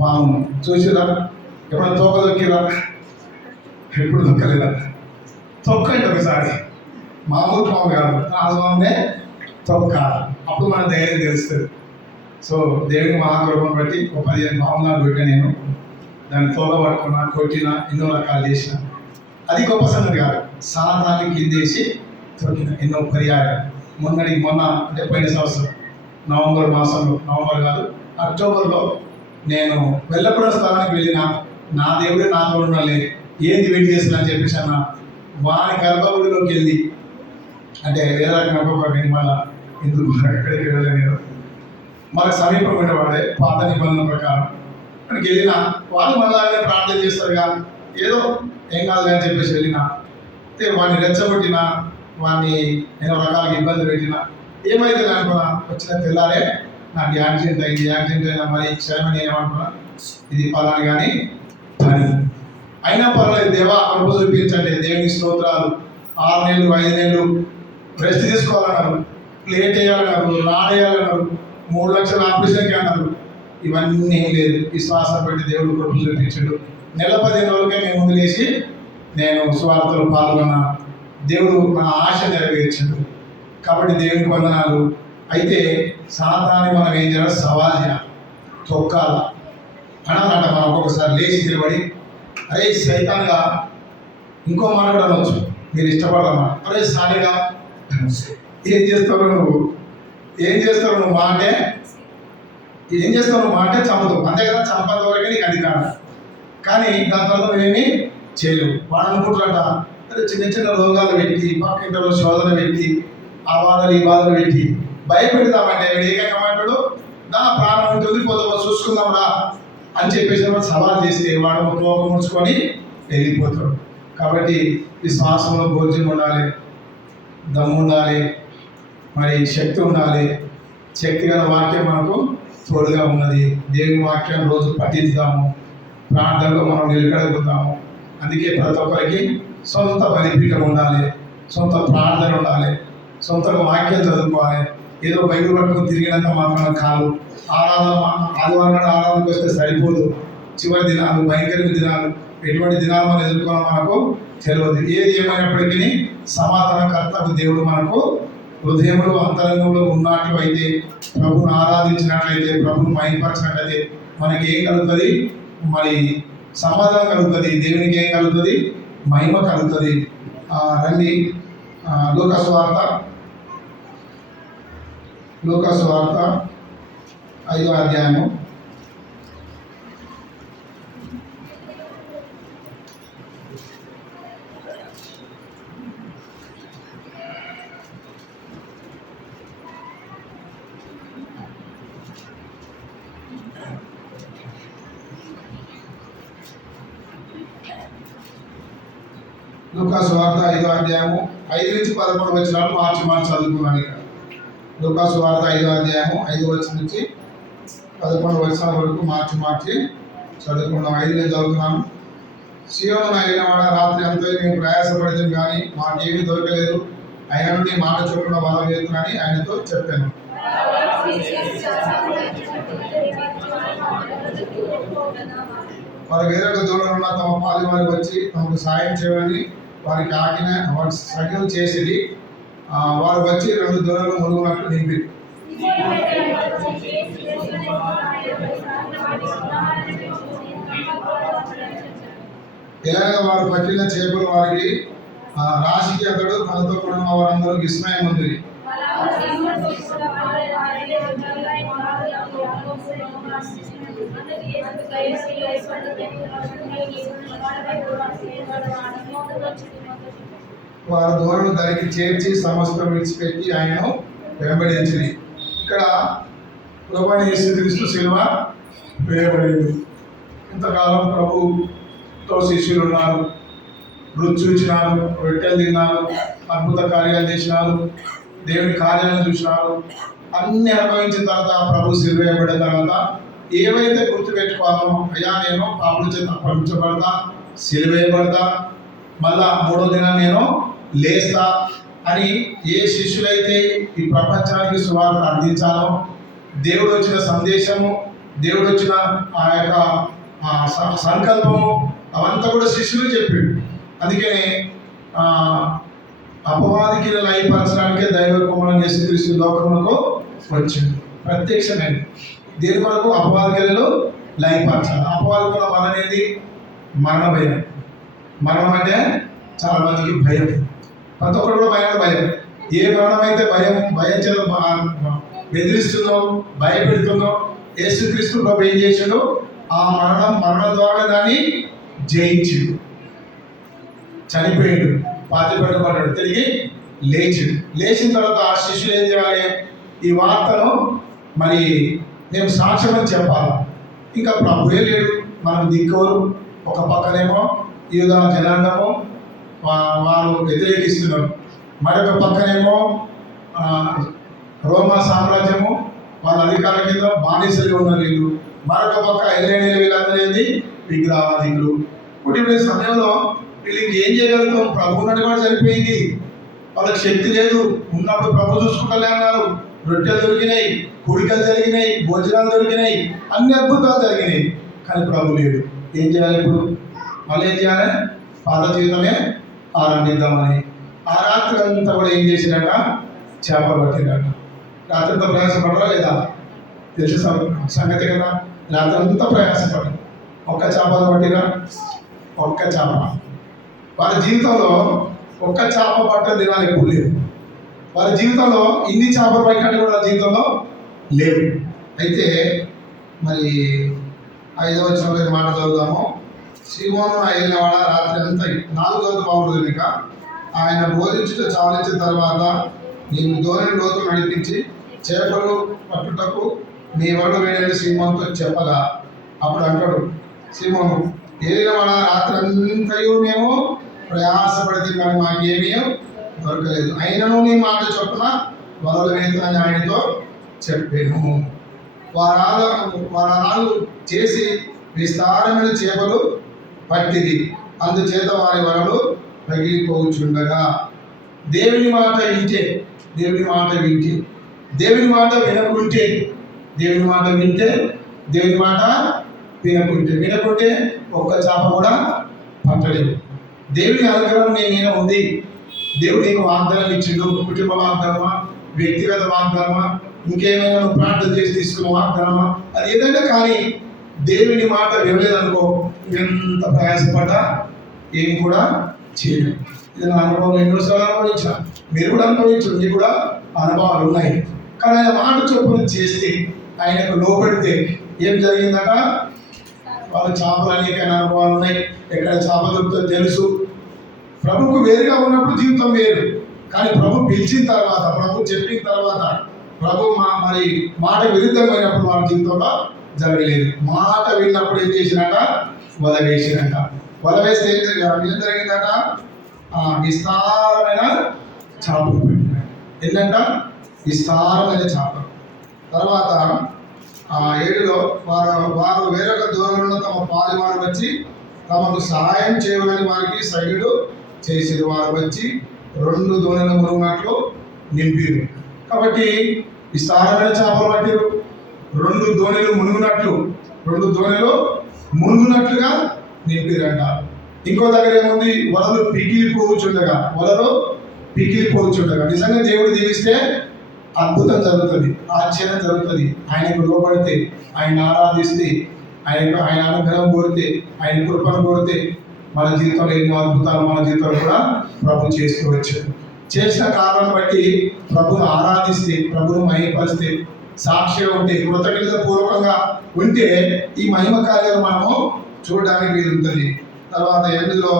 పాము చూసారా? ఎప్పుడన్నా తోక దొక్కిరా? ఎప్పుడు దొక్కలేదా? తొక్కండి ఒకసారి. మామూలు పాము కాదు, రాజమామే తొక్కాలి. అప్పుడు మన ధైర్యం తెలుస్తుంది. సో దేవుని మహాకృపను బట్టి ఒక 15 పాములను పెట్టా నేను. దాన్ని తోక పట్టుకున్నా, కొట్టినా, ఎన్నో రకాలు చేసిన. అది గొప్ప సంగతి కాదు. సాతాన్ని కిందేసి తొక్కిన ఎన్నో పర్యాయాలు. మొన్న అంటే పోయిన సంవత్సరం నవంబర్ మాసంలో, నవంబర్ కాదు అక్టోబర్లో నేను వెళ్ళకూడని స్థలానికి వెళ్ళిన. నా దేవుడే నాతో ఉండాలి, ఏంది వెయిట్ చేస్తున్నా అని చెప్పేసి అన్న. వాని గర్భగుడిలోకి వెళ్ళి, అంటే వేరే రకంగా మళ్ళీ ఎందుకు ఎక్కడికి వెళ్ళలేదు, మనకు సమీపం ఉండేవాడే పాత నిబంధనల ప్రకారం అక్కడికి వెళ్ళిన. వాళ్ళు మళ్ళీ ప్రార్థన చేస్తారుగా, ఏదో ఏం కాదు అని చెప్పేసి వెళ్ళిన. అయితే వాడిని రెచ్చగొట్టిన, వాడిని ఎన్నో రకాలుగా ఇబ్బంది పెట్టిన. ఏమైతే అనుకున్నా, వచ్చిన తెల్లారే నాకు యాక్సిడెంట్ అయింది. యాక్సిడెంట్ అయినా మరి క్షణమే నేను ఏమనుకున్నా, ఇది పలాని కానీ పని అయినా పర్వాలేదు దేవా కృప చూపించండి. దేవుని స్తోత్రాలు. 6 నెలలు 5 నెలలు రెస్ట్ తీసుకోవాలన్నారు, ప్లేట్ వేయాలన్నారు, నాడేయాలన్నారు, 3 లక్షల ఆపరేషన్కి అన్నారు. ఇవన్నీ ఏం లేదు. విశ్వాసం పెట్టి దేవుడు కృప చూపించాడు. నెల 15 రోజులకే మేము ముందు లేచి నేను స్వార్థలో పాల్గొన్నా. దేవుడు నా ఆశ నెరవేర్చాడు. కాబట్టి దేవునికి వందనాలు. అయితే సాతాన్ని మనం ఏం చేయాలి, సవాల్ చేయాలి, తొక్కాల అనాలంట. మనం ఒక్కొక్కసారి లేచి నిలబడి, అరే సైతాన్గా, ఇంకో మాట కూడా అనవచ్చు, మీరు ఇష్టపడమా, అరే సానిగా ఏం చేస్తావు నువ్వు, ఏం చేస్తావు నువ్వు మాటే, ఏం చేస్తావు నువ్వు మాటే చంపుతావు అంతే కదా. చంపేంత వరకే నీకు అధికారం. కానీ దాని తర్వాత నువ్వేమి చేయలేవు. వాడు అనుకుంటారట, అదే చిన్న చిన్న రోగాలు పెట్టి, పక్కింటలో శోధన పెట్టి, ఆ బాధలు ఈ బాధలు పెట్టి భయపెడతామంటే వీడు ఏకంగా నా ప్రాణం ఉంటుంది, పోతాం చూసుకుందాం రా అని చెప్పేసి వాడు సవాల్ చేస్తే వాడు కోపం ముడుచుకొని వెళ్ళిపోతాడు. కాబట్టి ఈ శ్వాసంలో భోజనం ఉండాలి, దమ్ము ఉండాలి, మరి శక్తి ఉండాలి. శక్తి గల వాక్యం మనకు తోడుగా ఉన్నది. దేవుని వాక్యాన్ని రోజు పఠిద్దాము, ప్రార్థనలో మనం నిలకడగలుగుతాము. అందుకే ప్రతి ఒక్కరికి సొంత బలిపీఠం ఉండాలి, సొంత ప్రార్థన ఉండాలి, సొంతంగా వాక్యం చదువుకోవాలి. ఏదో బైబిల్ పట్టుకుని తిరిగినంత మాత్రం కాదు. ఆదివారం ఆరాధనకు వస్తే సరిపోదు. చివరి దినాలు, భయంకరమైన దినాలు, ఎటువంటి దినాలు మనం ఎదుర్కోవాలో మనకు తెలియదు. ఏది ఏమైనప్పటికీ సమాధానకర్తకు దేవుడు మనకు హృదయంలో అంతరంగంలో ఉన్నట్టు అయితే, ప్రభువును ఆరాధించినట్లయితే, ప్రభువును మహిమపరిచినట్లయితే మనకి ఏం కలుగుతుంది, మరి సమాధానం కలుగుతుంది. దేవునికి ఏం కలుగుతుంది, మహిమ కలుగుతుంది. రండి లూకాసు వార్త 5వ అధ్యాయము. లూకాసు వార్త 5వ అధ్యాయము 5 నుంచి 11 వచనాలు మార్చి చదువుకున్నాను. ఇక్కడ లూకాసు వార్త 5వ అధ్యాయము 5 వచనం నుంచి 11 వచనాల వరకు మార్చి చదువుకున్నాం. 5 నేను చదువుతున్నాను. సీయోను అయినవాడ రాత్రి అంతా మేము ప్రయాసపడతాం కానీ మాకేమీ దొరకలేదు, అయినా నీ మాట చొప్పున బలం చేస్తున్నానని ఆయనతో చెప్పాను. వారు వేరొక దూరంలో ఉన్న తమ పాలి వారికి వచ్చి తమకు సాయం చేయమని వారికి వారి సంఖ్యలు చేసేది. వారు వచ్చి 2 దూరంలో మునుగునట్లు నింపి ఎలాగ వారు పట్టిన చేపలు వారికి రాశికి అతడు తనతో కూడా వారందరూ విస్మయం ఉంది. వారు దూరం దానికి చేర్చి సమస్తం విడిచిపెట్టి ఆయనను వెంబడించింది. ఇక్కడ ప్రభువైన యేసుక్రీస్తు శిలువ వేయబడింది. ఇంతకాలం ప్రభుతో శిష్యులు ఉన్నారు, రుచి చూసినారు, రొట్టెలు తిన్నారు, అద్భుత కార్యాలు చేసినారు, దేవుని కార్యాలను చూసినారు. అన్ని అనుభవించిన తర్వాత ప్రభు శిలువ వేయబడిన తర్వాత ఏవైతే గుర్తుపెట్టుకోవాలో, అయ్యా నేను పాపల చేత అప్పగించబడతా, శిలువ వేయబడతా, మళ్ళా 3వ దినం నేను లేస్తా అని ఏ శిష్యులైతే ఈ ప్రపంచానికి సువార్త అందించాలో, దేవుడు వచ్చిన సందేశము, దేవుడు వచ్చిన ఆ యొక్క సంకల్పము అవంతా కూడా శిష్యులు చెప్పాడు. అందుకనే అపవాదికి లయపరచడానికే దైవ కుమారుడు యేసుక్రీస్తు లోకములకు వచ్చింది. ప్రత్యక్షమైంది దేని కొరకు? అపవాదికలను లయపరచాలి. అపవాదికుల వల అనేది మరణ భయం. మరణం అంటే చాలా మందికి భయం. ప్రతి ఒక్కరు కూడా భయం. ఏ మరణం అయితే భయం చేత బెదిరిస్తుందో, భయపెడుతుందో, యేసుక్రీస్తు ప్రభు ఏం చేశాడు? ఆ మరణం ద్వారా దాన్ని జయించాడు. చనిపోయాడు, పాతిపెట్టబడ్డాడు, తిరిగి లేచాడు. లేచిన తర్వాత ఆ శిష్యులు ఏం చేయాలి? ఈ వార్తను మరి మేము సాక్ష్యం అని చెప్పాలి. ఇంకా ప్రభువే లేడు, మనం దిక్కువరు. ఒక పక్కనేమో యూదా జనాంగము వారు వ్యతిరేకిస్తున్నారు, మరొక పక్కనేమో రోమా సామ్రాజ్యము వాళ్ళ అధికారుల కింద బానిసలుగా ఉన్న వీళ్ళు, మరొక పక్క ఎల్లేని వీళ్ళందరేది విగ్రహాధికులు. ఇప్పుడు ఈ సమయంలో వీళ్ళకి ఏం చేయగలుగుతాం? ప్రభు ఉన్నట్టు కూడా సరిపోయింది, వాళ్ళకి శక్తి లేదు. ఉన్నప్పుడు ప్రభు చూసుకుంటలే అన్నారు. రొట్టెలు దొరికినాయి, కుడికలు జరిగినాయి, భోజనాలు దొరికినాయి, అన్ని అద్భుతాలు జరిగినాయి. కానీ ప్రభు లేడు. ఏం చేయాలి ఇప్పుడు? మళ్ళీ ఏం చేయాలి? పాత జీవితమే ఆరంభిద్దామని ఆ రాత్రి అంతా కూడా ఏం చేసినట్ట? చేపలు పట్టినట్ట. రాత్రితో ప్రయాసపడరా లేదా? తెలిసి సంగతి కదా. రాత్రి అంతా ప్రయాసపడ్డారు. ఒక్క చేపలు పట్టినా, ఒక్క చేప. వారి జీవితంలో ఒక్క చేప పట్టిన దినాలు ఎప్పుడు లేవు. వారి జీవితంలో ఇన్ని చేపలు పట్టినట్టు కూడా వారి జీవితంలో లేవు. అయితే మరి 5వ వచనంలో మాట చదువుదాము. సీమోను అయినవాడ రాత్రి అంతా 4వ పౌరుడు కనుక ఆయన బోధించుట చాలించిన తర్వాత నేను ధోరణి లోతు నడిపించి చేపలు పట్టుటకు నీ వరడు వేడని సీమోనుతో చెప్పగా, అప్పుడు అంటాడు సీమోను, ఏలినవాడ రాత్రి అంతయు మేము ప్రయాసపడితే కానీ మాకేమీ దొరకలేదు, అయినను నీ మాట చొప్పున వలలు వేస్తానని ఆయనతో చెప్పాను. వారాలు చేసి విస్తారమైన చేపలు పట్టిది, అందుచేత వారి వలలు పగిలిపోచుండగా దేవుని మాట వింటే, దేవుని మాట వింటే, దేవుని మాట వినకుంటే, దేవుని మాట వింటే, దేవుని మాట వినకుంటే ఒక్క చేప కూడా పట్టలేదు. దేవుని అనుగ్రహం నీ మీద ఉంది. దేవుడు నీకు వాగ్దానం ఇచ్చిండు. కుటుంబ వాగ్దానమా, వ్యక్తిగత వాగ్దానమా, ఇంకేమైనా నువ్వు ప్రార్థన చేసి తీసుకున్న వాగ్దానమా, అది ఏదైనా కానీ దేవుని మాట వినలేదనుకో, ఎంత ప్రయాసపడ్డా ఏం కూడా చేయలేదు. ఇది నా అనుభవం ఎన్నోసార్లు అనుభవించా, మీరు కూడా అనుభవించు, మీకు కూడా అనుభవాలు ఉన్నాయి. కానీ ఆయన మాట చొప్పున చేస్తే, ఆయనకు లోపడితే ఏం జరిగిందట? వాళ్ళు చేపలు అనేకైన అనుభవాలు ఉన్నాయి. ఎక్కడ చేప దొరుకుతుందో తెలుసు. ప్రభుకు వేరుగా ఉన్నప్పుడు జీవితం వేరు, కానీ ప్రభు పిలిచిన తర్వాత, ప్రభు చెప్పిన తర్వాత, ప్రభు మరి మాట విరుద్ధమైనప్పుడు వాళ్ళ జీవితంలో జరగలేదు. మాట విన్నప్పుడు ఏం చేసినట? వల వేసినట. వల వేస్తే ఏం జరిగిందట? విస్తారమైన చేపలు పెట్టినాడు. ఏంటంట? విస్తారమైన చేపలు. తర్వాత 7లో వారు వేరొక దూరంలో తమ పాలివారు వచ్చి తమకు సహాయం చేయమని వారికి సైడు చేసేది. వారు వచ్చి 2 దోణులు మునుగునట్లు నింపిరు. కాబట్టి విస్తారమైన చేపలు పట్టిరు. 2 దోణులు మునుగునట్లుగా నింపిరంట. ఇంకో దగ్గర ఏముంది? వలలు పిగిలిపోచుండగా. నిజంగా దేవుడు దీవిస్తే అద్భుతం జరుగుతుంది, ఆశ్చర్యం జరుగుతుంది. ఆయనకు లోబడితే, ఆయన ఆరాధిస్తే, ఆయన అనుగ్రహం కోరితే, ఆయన కృపను కోరితే మన జీవితంలో ఎన్నో అద్భుతాలు మన జీవితంలో కూడా ప్రభు చేసుకోవచ్చు. చేసిన కారణాన్ని బట్టి ప్రభును ఆరాధిస్తే, ప్రభును మహిమపరిస్తే, సాక్షిగా ఉంటే, కృతజ్ఞత పూర్వకంగా ఉంటే ఈ మహిమ కార్యాలు మనము చూడడానికి వీలుంటుంది. తర్వాత 8లో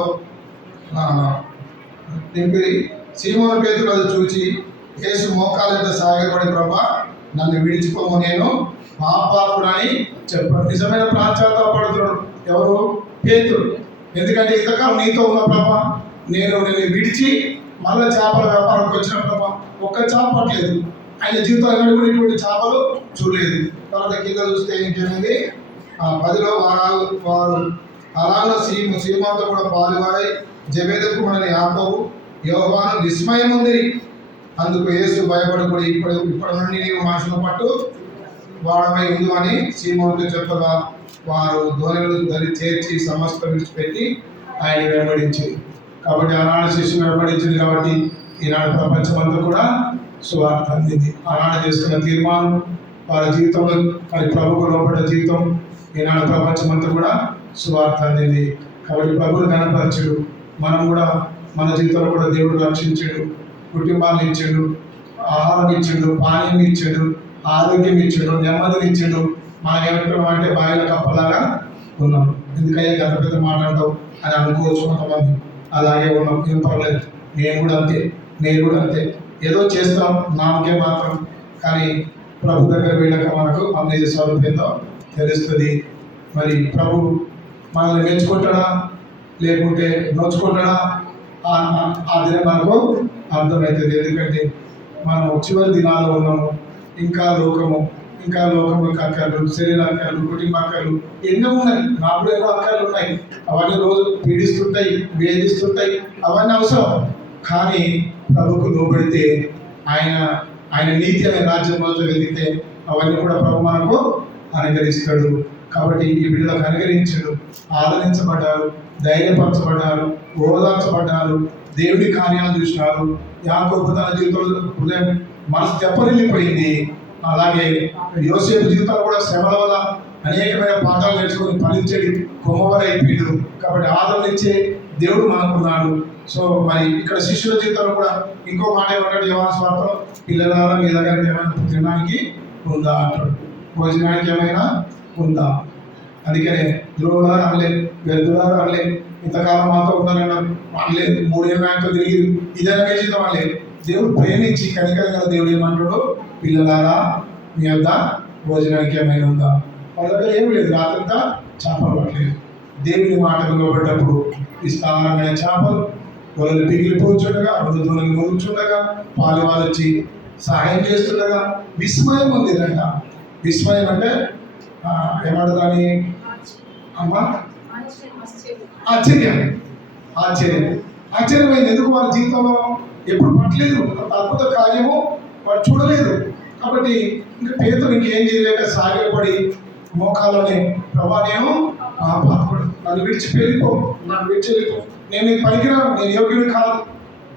సీమోను పేతురు అది చూచి యేసు మోకాళ్ళ మీద సాగిలపడి, ప్రభా నన్ను విడిచిపోము, నేను పాపాత్ముడని చెప్పాడు. నిజమైన పశ్చాత్తాపడుతున్నాడు ఎవరు? పేతురు. ఎందుకంటే ఇంతకాలం నీతో ఉన్న ప్రభా, నేను విడిచి మళ్ళీ చేపల వ్యాపారంకి వచ్చిన ప్రభా, ఒక్క చేప పట్టలేదు. ఆయన జీవితంలో కూడా ఇటువంటి చేపలు చూడలేదు. తర్వాత కింద చూస్తే ఏంటంటే 10లో వారు అలాగే సీమోతో కూడా పాలువారై జబేదు కుమారుని యాకోబు యోహాను విస్మయం ఉంది. అందుకు యేసు భయపడకూడదు, ఇప్పటి నుండి నీవు మనుషుల పట్టు వాడమై ఉండు అని సీమోనుతో చెప్పగా వారు దోణులు చేర్చి సమస్త విడిచిపెట్టి ఆయన వెంబడించి. కాబట్టి ఆనాడు శిష్యుని వెంబడించింది. కాబట్టి ఈనాడు ప్రపంచమంతా కూడా సువార్త అందింది. ఆనాడు చేసుకున్న తీర్మానం వారి జీవితంలో, మరి ప్రభుకు లోపడ్డ జీవితం ఈనాడు ప్రపంచమంతా కూడా సువార్త అందింది. కాబట్టి ప్రభుని కనపరచుడు. మనం కూడా మన జీవితంలో కూడా దేవుడు రక్షించాడు, కుటుంబాన్ని ఇచ్చాడు, ఆహారం ఇచ్చాడు, పానీయం ఇచ్చాడు, ఆరోగ్యం ఇచ్చాడు, నెమ్మదిని ఇచ్చాడు. మనం ఏమంటే బాయిల కప్పలాగా ఉన్నాం. ఎందుకయ్యా గత పెద్ద మాట్లాడతావు అని అనుకోవచ్చు కొంతమంది. అలాగే ఉన్నాం, ఏం పర్లేదు. నేను కూడా అంతే. ఏదో చేస్తాం నామకే మాత్రం. కానీ ప్రభు దగ్గర వెళ్ళక మనకు అమ్మ స్వరూపంతో తెలుస్తుంది. మరి ప్రభు మనల్ని మెచ్చుకుంటాడా లేకుంటే నోచుకుంటాడా ఆ దినం మనకు అర్థమవుతుంది. ఎందుకంటే మనం చివరి దినాల్లో ఉన్నాము. ఇంకా లోకము అక్కర్లు, శరీర అక్కర్లు, కుటుంబ అక్కర్లు ఎన్నో ఉన్నాయి. నాకు ఎన్నో అక్కర్లు ఉన్నాయి. అవన్నీ రోజు పీడిస్తుంటాయి, వేధిస్తుంటాయి. అవన్నీ అవసరం. కానీ ప్రభుకు లోబడితే, ఆయన నీతి అనే రాజ్యంలో వెతికితే అవన్నీ కూడా ప్రభు మనకు అనుగ్రహిస్తాడు. కాబట్టి ఈ బిడ్డలకు అనుగ్రహించాడు, ఆదరించబడ్డారు, ధైర్యపరచబడ్డారు, ఓదార్చబడ్డారు, దేవుడి కార్యాలు చూసినారు. యాకోబు తన జీవితంలో హృదయం మనసు దెబ్బతిల్లిపోయింది. అలాగే యోసేపు జీవితంలో కూడా శ్రమల వల్ల అనేకమైన పాఠాలు నేర్చుకొని ఫలించేది కొమ్మవరైపోయాడు. కాబట్టి ఆదరణించే దేవుడు మనకున్నాడు. సో మరి ఇక్కడ శిష్యుల జీవితంలో కూడా ఇంకో మాట ఏమంటాడు యోహాను సువార్తలో? పిల్లలారా మీ దగ్గర ఏమైనా తినడానికి ఉందా అంటాడు. భోజనానికి ఏమైనా ఉందా? అందుకనే ద్రోహులారు అనలేదు, వ్యర్థులారు అనలేదు, ఇంతకాలం మాతో ఉన్నారన్న అనలేదు, 3 ఏళ్ళ ఆయనతో తిరిగి ఇదనే జీవితం అనలేదు. దేవుడు ప్రేమించి కనికరం గల దేవుడు ఏమంటాడు? పిల్లలారా మీ వద్ద భోజనానికి ఏమైనా ఉందా? వాళ్ళ దగ్గర ఏమి లేదు. రాత్రంతా చేపలు పట్టలేదు. దేవుని మాటకు లోబడ్డప్పుడు విస్తారమైన చేపలు వలలు పిగిలిపోతుండగా, 2 దోణులు మురుగుచుండగా, పాలు వాళ్ళు వచ్చి సహాయం చేస్తుండగా విస్మయం ఉంది. విస్మయం అంటే ఏమంటుందని అమ్మ? ఆశ్చర్యమైంది. ఎందుకు? వాళ్ళ జీవితంలో ఎప్పుడు పట్టలేదు, అద్భుత కార్యము వాడు చూడలేదు. కాబట్టి ఇంకా పేతురు ఇంకేం చేయలేక సాగిలపడి మోకాల్లోనే, ప్రభా నేను పాపడు, నన్ను విడిచి వెళ్ళిపో, నేను నీకు పనికిరాను, నేను యోగ్యుడు కాదు.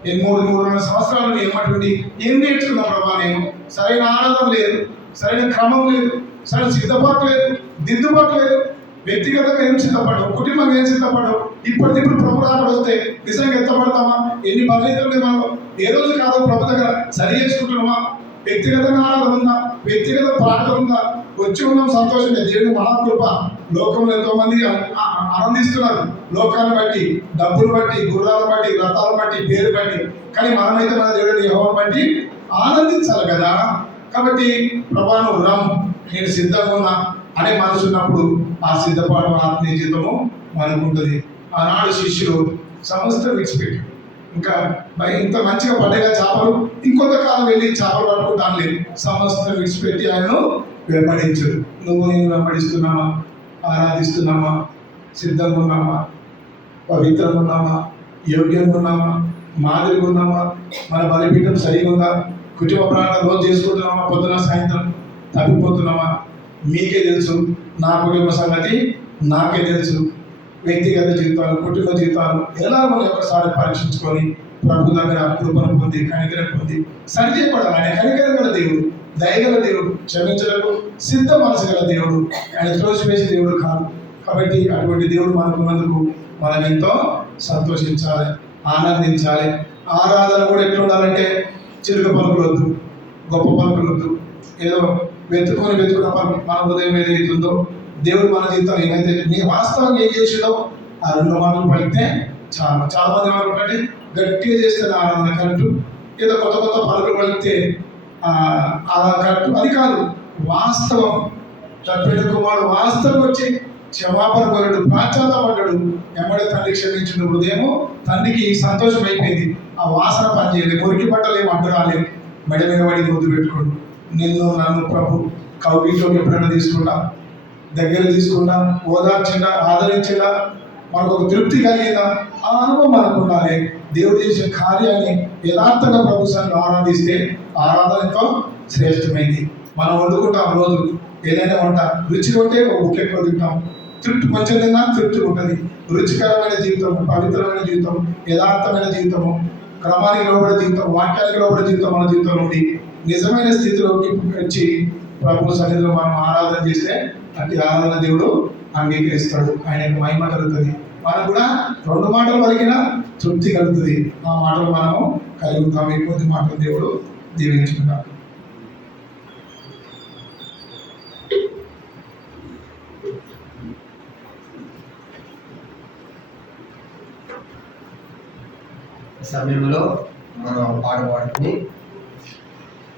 నేను 3.5 సంవత్సరాలు నేను ఏమటువంటి ఏం నేర్చుకున్నా ప్రభా? నేను సరైన ఆనందం లేదు, సరైన క్రమం లేదు, సరైన సిద్ధపాటు లేదు, దిద్దుబాటు లేదు. వ్యక్తిగతంగా ఏం సిద్ధపడవు, కుటుంబం ఏం సిద్ధపడవు. ఇప్పుడు ప్రభు రాక వస్తే నిజంగా ఎత్తపడతామా? ఎన్ని బలహీనతలు మనం ఏ రోజు కాదో ప్రభు దగ్గర సరి చేసుకుంటున్నామా? వ్యక్తిగతంగా ఆరాధన ఉందా? వ్యక్తిగత ప్రార్థన ఉందా? వచ్చి ఉన్నాం సంతోషంగా. దేవుడి మహాకృప. లోకంలో ఎంతో మంది ఆనందిస్తున్నారు లోకాన్ని బట్టి, డబ్బులు బట్టి, గుర్రాలను బట్టి, రథాలను బట్టి, పేరు బట్టి. కానీ మనమైతే మన దేవుడిని యెహోవాను బట్టి ఆనందించాలి కదా. కాబట్టి ప్రభా నువ్వు రమ్, నేను సిద్ధంగా ఉన్నా అనే మనసు ఉన్నప్పుడు ఆ సిద్ధపాటు ఆత్మీయ జీవితము మనకు ఉంటుంది. ఆనాడు శిష్యులు సమస్త విడిచిపెట్టారు. ఇంకా ఇంత మంచిగా పడ్డగా చేపలు ఇంకొంతకాలం వెళ్ళి చేపలు పట్టుకుంటాను లేదు, సమస్త విడిచిపెట్టి ఆయనను వెంబడించు. నువ్వు నేను వెంబడిస్తున్నామా, ఆరాధిస్తున్నామా, సిద్ధంగా ఉన్నామా, పవిత్రంగా ఉన్నామా, యోగ్యంగా ఉన్నామా, మాదిరిగా ఉన్నామా, మన బలిపీఠం సరిగా ఉందా, కుటుంబ ప్రాణాలు రోజు చేసుకుంటున్నామా, పొద్దున సాయంత్రం తప్పిపోతున్నామా? మీకే తెలుసు. నా కుటుంబ సంగతి నాకే తెలుసు. వ్యక్తిగత జీవితాలు, కుటుంబ జీవితాలు ఎలా మనం ఒకసారి పరీక్షించుకొని ప్రభు దగ్గర కృపను పొంది కనికరం పొంది సరిచేయబడాలి. ఆయన కనికరం గల దేవుడు, దయగల దేవుడు, క్షమించలకు సిద్ధ మనసు గల దేవుడు, ఆయన త్రోసివేసే దేవుడు కాదు. కాబట్టి అటువంటి దేవుడు మనకు ఉన్నందుకు మనం ఎంతో సంతోషించాలి, ఆనందించాలి. ఆరాధన కూడా ఎట్లా ఉండాలంటే చిలుక పలుకులు వద్దు, గొప్ప పలుకులు వద్దు, ఏదో వెతుకున్న పలుకు. మన ఉదయం ఏదైతుందో దేవుడు మన జీవితంలో ఏమైతే నీ వాస్తవంగా ఏం చేసిందో ఆ 2 మాటలు పలికితే చాలా మంది ఏమనుకుంటే గట్టిగా చేస్తే ఆరాధన కరెక్టు, ఏదో కొత్త కొత్త పలుకులు పలికితే కరెక్టు. అది కాదు, వాస్తవం. తప్పిన కుమారుడు వాస్తవం వచ్చి క్షమాపణ కోరాడు, పాశ్చాత్తపడ్డాడు, ఎమ్మడే తండ్రి క్షమించిన హృదయము తండ్రికి సంతోషం అయిపోయింది. ఆ వాసన పనిచేయలేదు, మురికి బట్టలు ఏమి అడ్డు రాలేదు, మెడ మీద పడి ముద్దు పెట్టుకోడు. నిన్ను నన్ను ప్రభు కౌగిట్లో ఎప్పుడైనా తీసుకుంటా, దగ్గర తీసుకుంటా, ఓదార్చిందా, ఆదరించిందా, మనకు ఒక తృప్తి కలిగిందా, ఆ అనుభవం మనకు ఉండాలి. దేవుడు చేసే కార్యాన్ని యథార్థంగా ప్రభు సన్నిధిలో ఆరాధిస్తే ఆరాధన ఎంతో శ్రేష్టమైంది. మనం వండుకుంటాం రోజు ఏదైనా వంట, రుచిగా ఉంటే ఒక బుక్ ఎక్కువ తింటాం, తృప్తి కొంచెం తిన్నా తృప్తి ఉంటుంది. రుచికరమైన జీవితం, పవిత్రమైన జీవితం, యథార్థమైన జీవితము, క్రమానికి లోబడే జీవితం, వాక్యానికి లోబడే జీవితం మన జీవితంలో ఉండి నిజమైన స్థితిలోకి వచ్చి ప్రభు సన్నిధిలో మనం ఆరాధన చేస్తే అట్టి ఆరాధన దేవుడు అంగీకరిస్తాడు, ఆయనకు మహిమ కలుగుతుంది. మనకు కూడా 2 మాటలు పలికినా తృప్తి కలుగుతుంది. ఆ మాటలు మనము కలిగి ఉంటాం. ఈ కొద్ది మాటలు దేవుడు దీవించుకున్నాడు. సమయంలో మనం పాట పాడుకుని